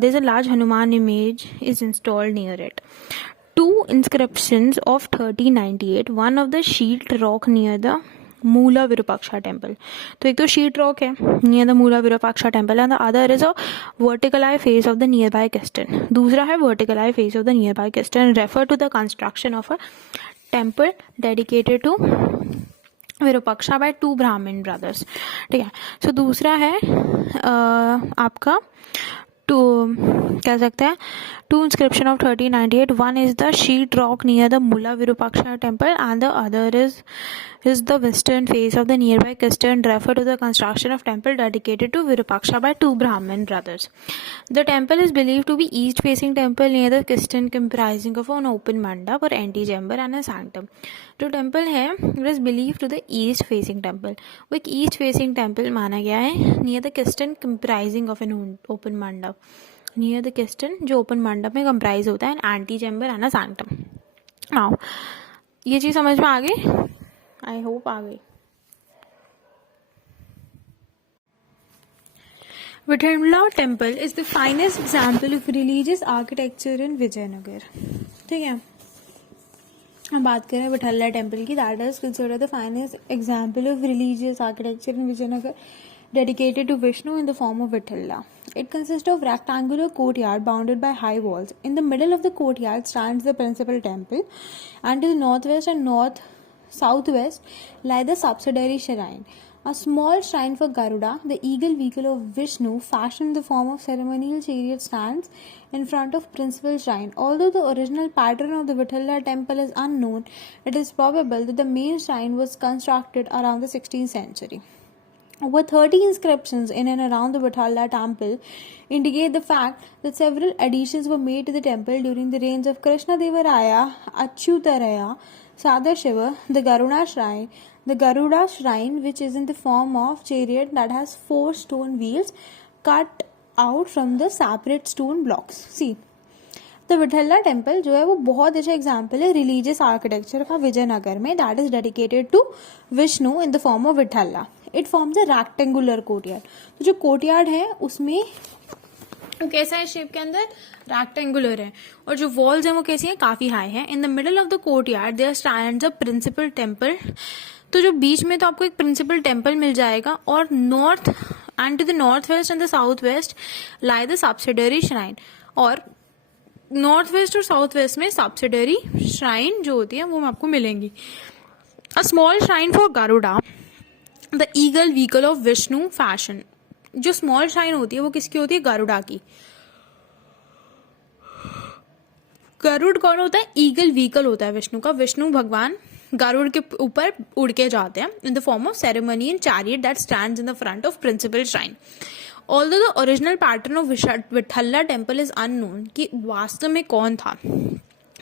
there's a large Hanuman image is installed near it. 2 inscriptions of 1398, one of the sheet rock near the Mula Virupaksha temple. तो एक तो sheet rock है near the Mula Virupaksha temple and the other is a vertical eye face of the nearby Kistan. दूसरा है vertical eye face of the nearby Kistan refer to the construction of a temple dedicated to Virupaksha by 2 ब्राह्मण brothers. ठीक है, सो दूसरा है आपका कह सकते हैं 2 inscription of 1398. One is the sheet rock near the Mula Virupaksha temple and the other is the western face of the nearby Kistan refer to the construction of temple dedicated to Virupaksha by 2 Brahmin brothers. The temple is believed to be east facing temple near the Kistan comprising of an open mandap or antechamber and a sanctum. जो temple है it is believe to the east facing temple. वो एक east facing temple माना गया है near the cistern comprising of an open mandapa. Near the cistern जो open mandapa में comprise होता है an antechamber and a sanctum. Now ये चीज़ समझ में आ गई, आई होप आ गई. Vitthala temple is the finest example of religious architecture in Vijayanagar. ठीक है, हम बात करें विठला टेम्पल की. That is considered the finest example of religious architecture in Vijayanagar dedicated to Vishnu in the form of Vithalla. It consists of rectangular courtyard bounded by high walls. In the middle of the courtyard stands the principal temple, and to the northwest and southwest lie the subsidiary shrine. A small shrine for Garuda, the eagle vehicle of Vishnu, fashioned in the form of ceremonial chariot, stands in front of principal shrine. Although the original pattern of the Vithalla temple is unknown, it is probable that the main shrine was constructed around the 16th century. Over 30 inscriptions in and around the Vithala temple indicate the fact that several additions were made to the temple during the reigns of Krishna Devaraya, Achyutaraya, Sadashiva, the Garuda shrine, which is in the form of chariot that has 4 stone wheels cut out from the separate stone blocks. See, the Vitthala temple जो है वो बहुत अच्छा example है religious architecture का विजयनगर में. That is dedicated to Vishnu in the form of Vitthala. It forms a rectangular courtyard. तो जो कोर्टयार्ड है उसमें वो कैसा है शेप के अंदर, रेक्टेंगुलर है, और जो वॉल्स हैं वो कैसी हैं, काफी हाई है. In the middle of the courtyard there stands a principal temple. तो जो बीच में तो आपको एक प्रिंसिपल टेम्पल मिल जाएगा, और north end to the north west and the south west lie the subsidiary shrine. और नॉर्थ वेस्ट और साउथ वेस्ट में सब्सिडरी श्राइन जो होती है वो आपको मिलेंगी. A small shrine for Garuda, the eagle vehicle of Vishnu fashion. जो स्मॉल श्राइन होती है वो किसकी होती है, गरुड़ा की. गरुड़ कौन होता है, ईगल व्हीकल होता है विष्णु का. विष्णु भगवान गरुड़ के ऊपर उड़ के जाते हैं in the form of ceremony and chariot that stands in the front of principal shrine. Although the original pattern of Vitthala temple is unknown, कि वास्तव में कौन था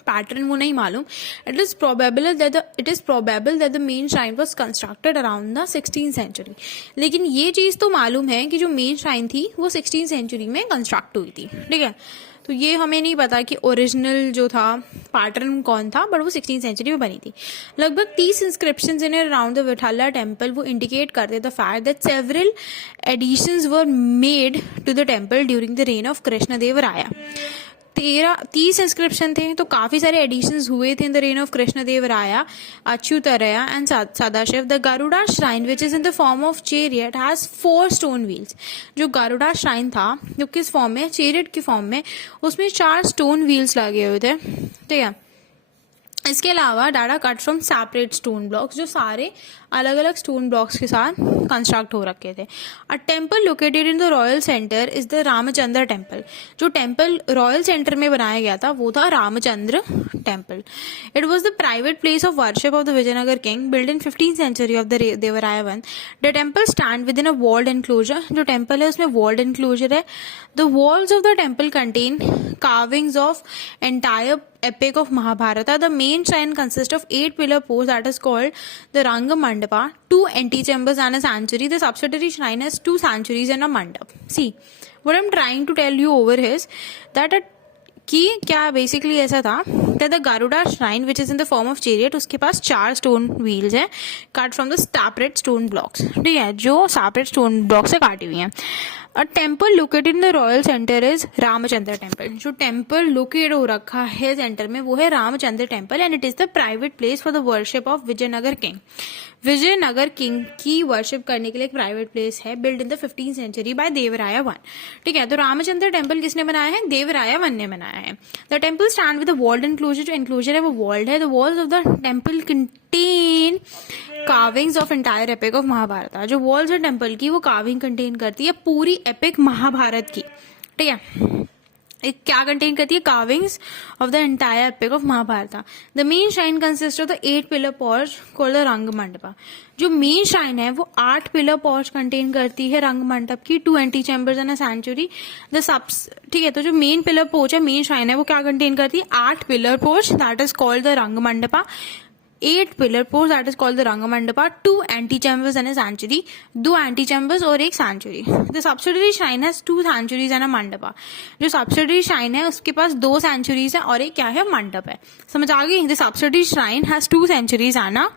पैटर्न वो नहीं मालूम, it is probable that the main shrine was constructed around the 16th century. लेकिन ये चीज़ तो मालूम है कि जो मेन श्राइन थी वो 16th सेंचुरी में कंस्ट्रक्ट हुई थी. ठीक है, तो ये हमें नहीं पता कि ओरिजिनल जो था पैटर्न कौन था, बट वो 16th सेंचुरी में बनी थी। लगभग 30 inscriptions in around the Vitthala temple वो इंडिकेट करते the fact that several additions were made to the temple during the reign of Krishnadevaraya. 30 inscription थे, तो काफी सारे एडिशंस हुए थे in the reign of Krishnadevaraya, Achyutaraya and Sadashiva. The Garuda shrine which is in the form of chariot has 4 stone wheels. जो Garuda shrine था जो किस फॉर्म में, चेरियट की फॉर्म में, उसमें 4 स्टोन व्हील्स लगे हुए थे, ठीक है। इसके अलावा data cut from separate stone blocks, जो सारे अलग अलग स्टोन ब्लॉक्स के साथ कंस्ट्रक्ट हो रखे थे। A temple located in the royal centre is the Ramachandra temple. जो टेम्पल रॉयल सेंटर में बनाया गया था वो था Ramachandra temple. It was the private place of worship of the Vijayanagar king, build in 15th century of the Devaraya one. The temple stand within a walled enclosure. जो temple है उसमें वॉल्ड एनक्लोजर है। The walls of the temple contain carvings of entire epic of Mahabharata. The main shrine consists of 8 pillar posts that is called the Ranga Mandapa, 2 antechambers and a sanctuary. The subsidiary shrine has 2 sanctuaries and a mandap. See, what I'm trying to tell you over is that कि क्या basically ऐसा था that the Garuda shrine which is in the form of chariot, उसके पास 4 stone wheels है cut from the separate stone blocks, ठीक है, जो separate stone block से काटी हुई हैं। A temple located in the royal centre is Ramachandra temple. जो टेम्पल लोकेट हो रखा है सेंटर में वो है Ramachandra temple and it is the private place for the worship of Vijayanagar king. Vijayanagar king की वर्शिप करने के लिए एक प्राइवेट प्लेस है, build in the 15th century by Devaraya one, ठीक है। तो रामचंद्र टेम्पल किसने बनाया है? देवराया वन ने बनाया है। The temple stand with the walled enclosure. जो एनक्लोजर है वो वॉल्ड है। The walls of the temple contain carvings of entire epic of Mahabharata. जो वॉल्स है टेम्पल की वो कार्विंग कंटेन करती है पूरी एपिक महाभारत की, ठीक है। एक क्या कंटेन करती है? Carvings of the entire epic of Mahabharata. The main shrine consist of the 8 pillar porch called the रंग मंडपा। जो मेन श्राइन है वो 8 पिलर पोर्च कंटेन करती है रंग मंडप की, 2 antechambers and a sanctuary. The subs, ठीक है। तो जो मेन पिलर पोर्च है, मेन श्राइन है, वो क्या कंटेन करती है? 8 pillar porch that is called the रंग Mandapa, 8 pillar porch that is called the रंग Mandapa, 2 antechambers and a sanctuary, 2 antechambers और एक sanctuary. The subsidiary shrine has 2 centuries and a mandapa. जो सब्सिडरी श्राइन है उसके पास 2 सेंचुरीज है और एक क्या है? मंडप है। समझ आ गई? The subsidiary shrine has 2 centuries and a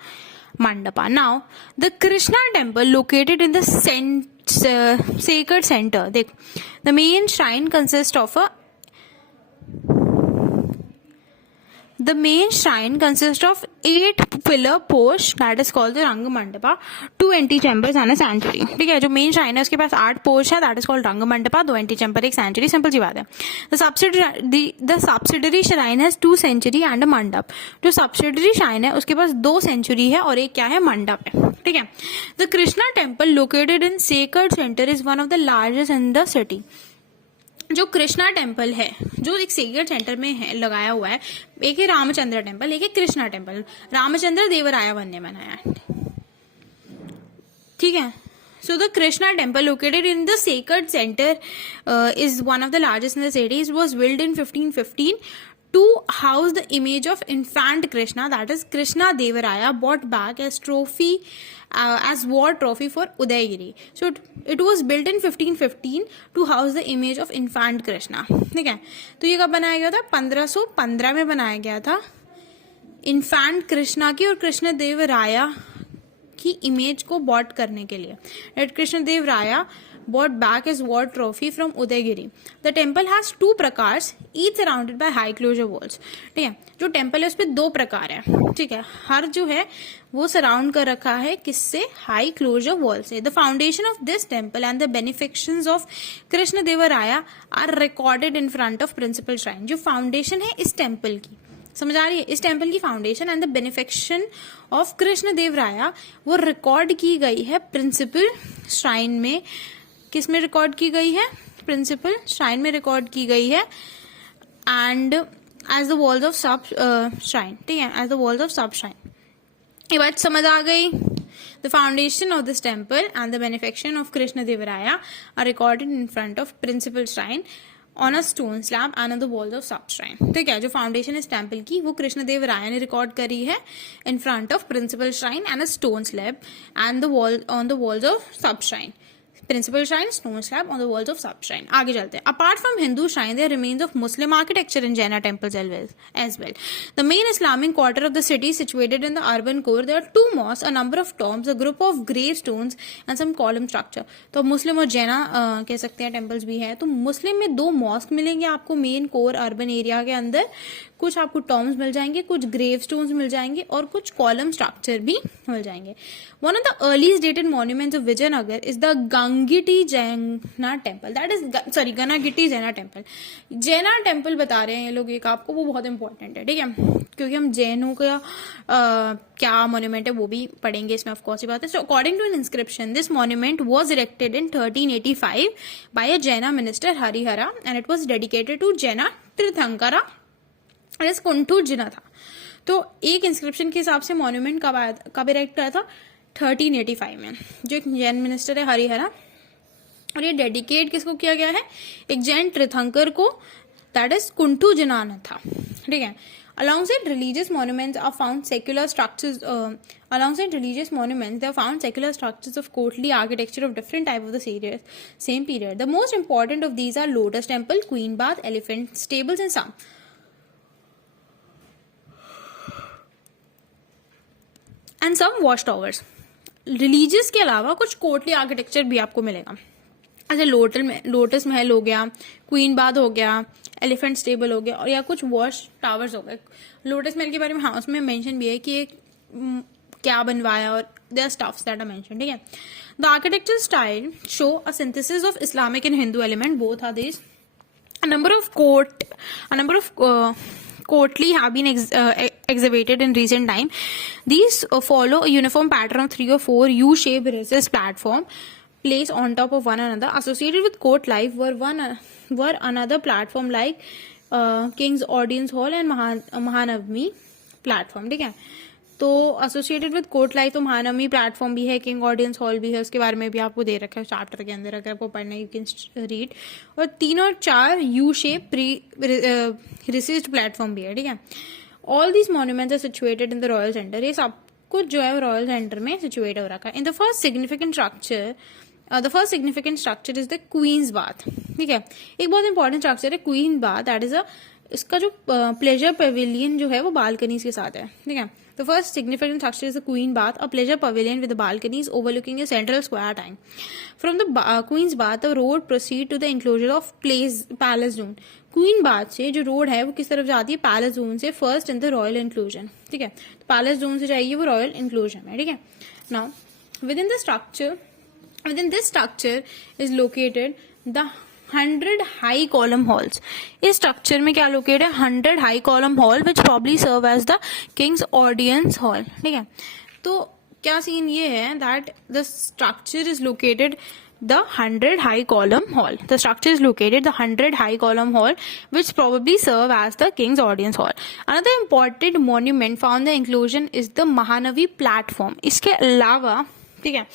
mandapa. Now the Krishna temple located in the sacred center. देख, the main shrine consist of The main shrine consists of 8 pillar posts that is called the Ranga Mandapa, 2 antechambers and a sanctuary, ठीक है। जो main shrine है उसके पास 8 post है that is called रंग मंडपा, 2 एंटीचैम्बर, एक century. Simple सी बात है। The subsidiary shrine has 2 century and a मंडप। जो सब्सिडरी श्राइन है उसके पास 2 सेंचुरी है और एक क्या है? मंडप है, ठीक है। The Krishna temple located in sacred center is one of the largest in the city. जो कृष्णा टेम्पल है जो एक सेक्रेड सेंटर में है लगाया हुआ है, एक है रामचंद्र टेम्पल, एक है कृष्णा टेम्पल। रामचंद्र देवराया वन ने बनाया है, ठीक है। So the Krishna temple located in the sacred center is one of the largest in the city. It was built in 1515 to house the image of infant Krishna, that is Krishna Devaraya bought back as trophy as war trophy for Udayagiri. So it was built in 1515 to house the image of infant Krishna, ठीक है। तो ये कब बनाया गया था? 1515 में बनाया गया था इन्फेंट कृष्णा की और कृष्ण देव राया की इमेज को बॉट करने के लिए। That Krishna Dev Raya bought back his war trophy from Udayagiri. The temple has 2 प्रकार्स, each surrounded by high closure walls, ठीक है। जो टेम्पल है उस पे 2 प्रकार है, ठीक है। हर जो है वो सराउंड कर रखा है किससे? हाई क्लोजर वॉल से। The foundation of this temple and the benefactions of Krishna Devaraya are recorded in front of principal shrine. जो फाउंडेशन है इस टेम्पल की, समझ आ रही है? इस टेम्पल की foundation and the benefaction of Krishna Devaraya वो रिकॉर्ड की गई है प्रिंसिपल श्राइन में। किस में रिकॉर्ड की गई है? प्रिंसिपल श्राइन में रिकॉर्ड की गई है and as the walls of sub shrine, ठीक है, as the walls of sub shrine. ये बात समझ आ गई? The foundation of this temple and the benefaction of Krishna Devaraya are recorded in front of principal shrine on a stone slab and on the walls of sub shrine, ठीक है। जो foundation इस temple की वो कृष्ण देव राय ने record करी है in front of principal shrine and a stone slab and the wall on the walls of sub shrine. principal shrine, stone slab on the walls of sub shrine. आगे चलते हैं. Apart from Hindu shrine, there remains of Muslim architecture in Jaina temples as well. The main Islamic quarter of the city is situated in the urban core. There are 2 mosques, a number of tombs, a group of gravestones and some column structure. तो मुस्लिम और जैना कह सकते हैं temples भी है. तो मुस्लिम में 2 मॉस्क मिलेंगे आपको मेन कोर अर्बन एरिया के अंदर. कुछ आपको टॉम्स मिल जाएंगे, कुछ ग्रेव स्टोन्स मिल जाएंगे और कुछ कॉलम स्ट्रक्चर भी मिल जाएंगे. One of the earliest dated monuments of Vijayanagar is the Gangitti Jaina temple. That is गनागिटी जैना टेम्पल. जैना टेम्पल बता रहे हैं ये लोग एक आपको, वो बहुत इंपॉर्टेंट है. ठीक है, क्योंकि हम जैनों का क्या मॉन्यूमेंट है वो भी पढ़ेंगे इसमें, ऑफ कोर्स ही बात है. So according to an inscription, this monument was erected in 1385 by a Jaina minister Harihara and it was dedicated to Jaina tirthankara कुंठू जिना था. तो एक इंस्क्रिप्शन के हिसाब से मॉन्यूमेंट कब इरेक्ट करा था? 1385 में. जो एक जैन मिनिस्टर है हरिहरा, और ये डेडिकेट किसको किया गया है? एक जैन तीर्थंकर को, दैट इज कुंठू जिना ने था. ठीक है. Alongside religious monuments are found secular structures. Alongside religious monuments, they are found secular structures of courtly architecture of different type of the same period. The most important of these are Lotus Temple, Queen Bath, Elephant Stables, and some watchtowers. Religious के अलावा कुछ courtly architecture भी आपको मिलेगा. ऐसे lotus महल हो गया, queen bath हो गया, एलिफेंट स्टेबल हो गया, और या कुछ वॉच टावर्स हो गए. लोटस महल के बारे में हाँ उसमें मेंशन भी है कि ये क्या बनवाया, और there stuffs that are mention. ठीक है. The architecture style show a synthesis of Islamic and Hindu element, both are this. A number of courtly have been excavated in recent time. These follow a uniform pattern of 3 or 4 U-shaped recessed platform placed on top of one another. Associated with court life were another platform like King's Audience Hall and Mahanavami platform. ठीक है. तो associated with court life तो Mahanavami platform भी है, king audience hall भी है, उसके बारे में भी आपको दे रखा है चैप्टर के अंदर, अगर आपको पढ़ना है यू कैन रीड. और 3 और 4 यू शेप रिसिस्ड प्लेटफॉर्म भी है. ठीक है. All these monuments are situated in the royal centre. ये सब कुछ जो है रॉयल सेंटर में सिचुएट हो रखा है. In the first significant structure is the queen's bath. ठीक है. एक बहुत इंपॉर्टेंट स्ट्रक्चर है क्वीन बाथ. दैट इज इसका जो प्लेजर पेविलियन जो है वो बालकनीज के साथ है. ठीक है. The first significant structure is the Queen Bath, a pleasure pavilion with the balconies overlooking a central square time. From the Queen's Bath, the road proceeds to the enclosure of Palace Zone. Queen Bath से जो road है वो किस तरफ जाती है? Palace zone से. First in the royal inclusion. ठीक है. तो पैलेस जोन से जाएगी वो रॉयल इंक्लूजन में. ठीक है. Now within this structure is located the 100 high column halls. इस स्ट्रक्चर में क्या लोकेट है? 100 high column hall which probably serve as the king's audience hall. ठीक है. तो क्या सीन ये है that the structure is located the 100 high column hall. The structure is located the 100 high column hall which probably serve as the king's audience hall. Another important monument found the inclusion is the Mahanavi platform. इसके अलावा ठीक है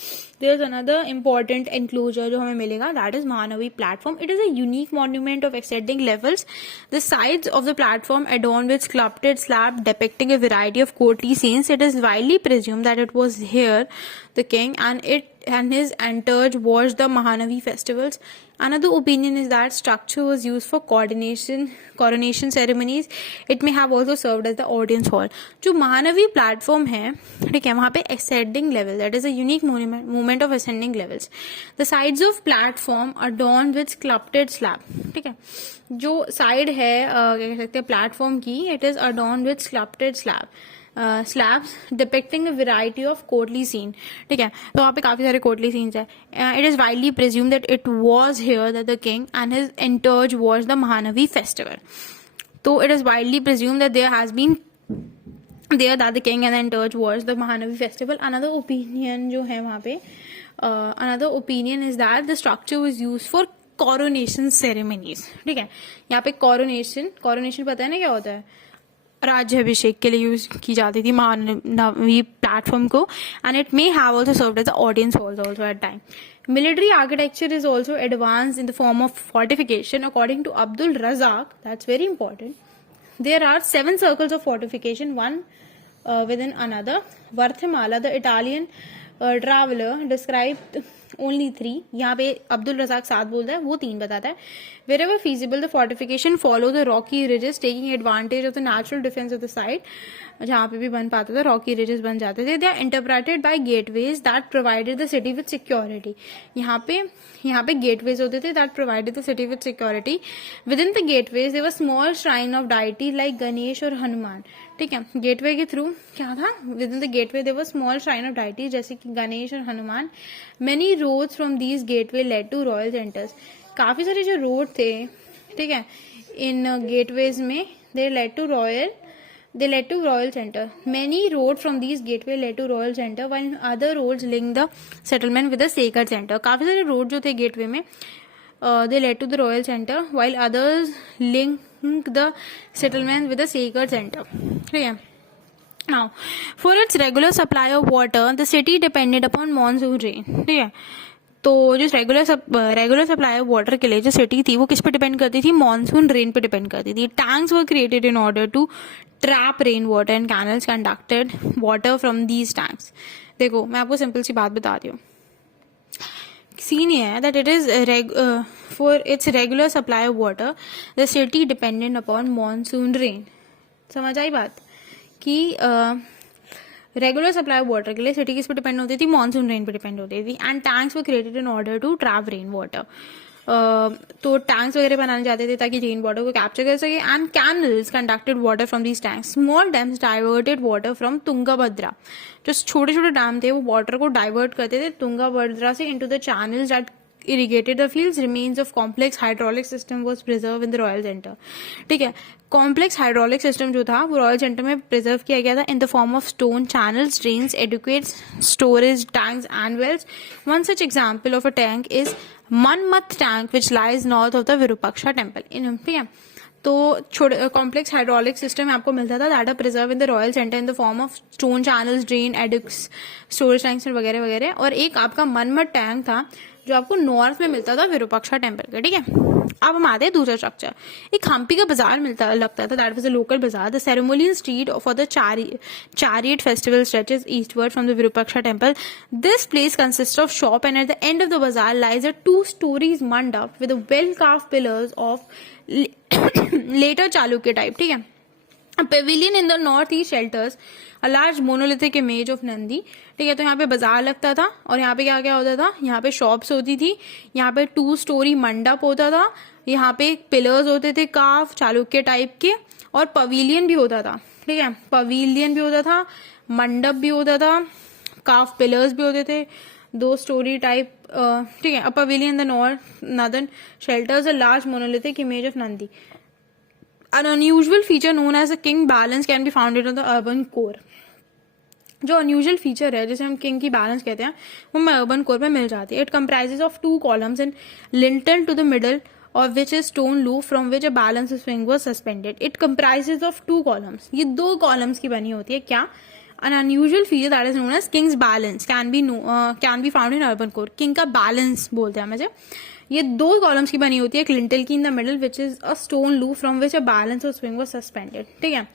there is another important enclosure जो हमें मिलेगा, that is Mahanavi platform. It is a unique monument of ascending levels. The sides of the platform adorned with sculpted slab depicting a variety of courtly scenes. It is widely presumed that it was here the king and his entourage watched the Mahanavi festivals. Another opinion is that structure was used for coronation ceremonies. It may have also served as the audience hall. जो महानवी platform है ठीक है वहां पे ascending level, that is a unique movement of ascending levels. The sides of platform are adorned with sculpted slab. ठीक है. जो side है क्या कह सकते हैं प्लेटफॉर्म की, it is adorned with sculpted slabs depicting a variety of courtly scene. ठीक है. तो वहाँ पे काफी सारे courtly scenes है. It is widely presumed that it was here that the king and his entourage watched the Mahanavi festival. तो it is widely presumed that there has been there that the king and the entourage watched the Mahanavi festival. Another opinion जो है वहाँ पे another opinion is that the structure was used for coronation ceremonies. ठीक है. यहाँ पे coronation पता है ना क्या होता है? राज्याभिषेक के लिए यूज की जाती थी महानवी प्लेटफॉर्म को. And it may have also served as audience halls also at time. Military architecture is also advanced in the form of fortification. According to Abdul Razzaq, that's very important, there are 7 circles of fortification, one within another. Varthimala, the Italian traveler, described only 3, यहाँ पे अब्दुल रजाक 7 बोलता है, वो 3 बताता है. Wherever feasible, the fortification follow the rocky ridges, taking advantage of the natural defense of the site. जहाँ पे भी बन पाता था रॉकी रिजेस बन जाते थे. They are interpreted by gateways that provided the city with security. यहाँ पे gateways होते थे that provided the city with security. Within the gateways there was small shrine of deities like Ganesh और हनुमान. ठीक है, गेटवे के थ्रू क्या था, within the gateway there was small shrine of deities जैसे कि गणेश और Hanuman. Many roads from these gateway led to royal centres. काफी सारे जो रोड थे, ठीक है, इन गेटवेज में they led to royal centre. Many roads from these gateway led to royal center, while other roads link the settlement with the sacred center. काफी सारे रोड जो थे गेटवे में, they led to the royal center, while others link the settlement with the sacred center. ठीक है. Now, for its regular supply of water, the city depended upon monsoon rain. ठीक है. तो जो रेगुलर सप्लाई ऑफ वाटर के लिए जो city थी वो किस पे डिपेंड करती थी, मॉनसून रेन पे डिपेंड करती थी. Tanks were created in order to trap rain water and canals conducted water from these tanks. देखो मैं आपको सिंपल सी बात बता रही हूँ. सीन ये है that it is for its regular supply of water the city dependent upon monsoon rain. समझ आई बात कि रेगुलर सप्लाई ऑफ वाटर के लिए सिटी किस पे डिपेंड होती थी, मॉनसून रेन पे डिपेंड होती थी. And tanks were created in order to trap rain water. तो टैंक्स वगैरह बनाने जाते थे ताकि रेन वाटर को कैप्चर कर सके. And canals conducted water from these tanks. Small dams diverted water from Tungabhadra. जो छोटे छोटे डैम थे वो वाटर को डाइवर्ट करते थे तुंगाभद्रा से into the channels that irrigated the fields. Remains of complex hydraulic system was preserved in the royal center. ठीक है, कॉम्प्लेक्स हाइड्रोलिक सिस्टम जो था वो रॉयल सेंटर में प्रिजर्व किया गया था in the form of stone channels, drains, aqueduct storage tanks and wells. One such example of a tank is Manmatha tank which lies north of the Virupaksha temple. ठीक है, तो कॉम्प्लेक्स हाइड्रोलिक सिस्टम आपको मिलता था that are preserve in the royal centre in the form of stone channels, drain, aqueducts, storage tanks वगैरह वगैरह. और एक आपका मनमथ टैंक था जो आपको नॉर्थ में मिलता था विरूपाक्षा टेम्पल का. ठीक है, अब हम आते हैं दूसरा स्ट्रक्चर. एक हम्पी का बाजार लगता था दैट वाज अ लोकल बाजार. The ceremonial street for the chariot festival stretches eastward from the Virupaksha temple. This place consists of shop and at the end of the bazaar lies a 2 stories mandap with a well carved pillars of later Chalukya type. ठीक है, a pavilion in the northeast shelters a large monolithic image of Nandi. ठीक है, तो यहाँ पे बाजार लगता था और यहाँ पे क्या क्या होता था, यहाँ पे शॉप्स होती थी, यहाँ पे 2 स्टोरी मंडप होता था, यहाँ पे पिलर्स होते थे काफ चालुक्य टाइप के, और पवेलियन भी होता था. ठीक है, पवेलियन भी होता था, मंडप भी होता था, काफ पिलर्स भी होते थे, 2 स्टोरी टाइप. ठीक है, a pavilion the northern shelters a large monolithic image of Nandi. An unusual feature known as a king balance can be found in the urban core. जो अनयूजुअल फीचर है जिसे हम किंग की बैलेंस कहते हैं वो अर्बन कोर में मिल जाती है. It comprises of 2 columns in lintel to the middle of which is stone loop from which a balance swing was suspended. It comprises of 2 columns. ये 2 columns की बनी होती है. क्या? An unusual feature that is known as king's balance can be found in urban core. king का balance बोलते हैं हम इसे. ये 2 columns की बनी होती है, एक lintel की in the middle which is a stone loop from which a balance or swing was suspended. ठीक है,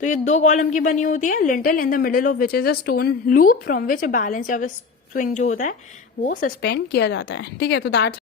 तो ये 2 column की बनी होती है, lintel in the middle of which is a stone loop from which a balance या swing जो होता है वो सस्पेंड किया जाता है. ठीक है, तो दैट्स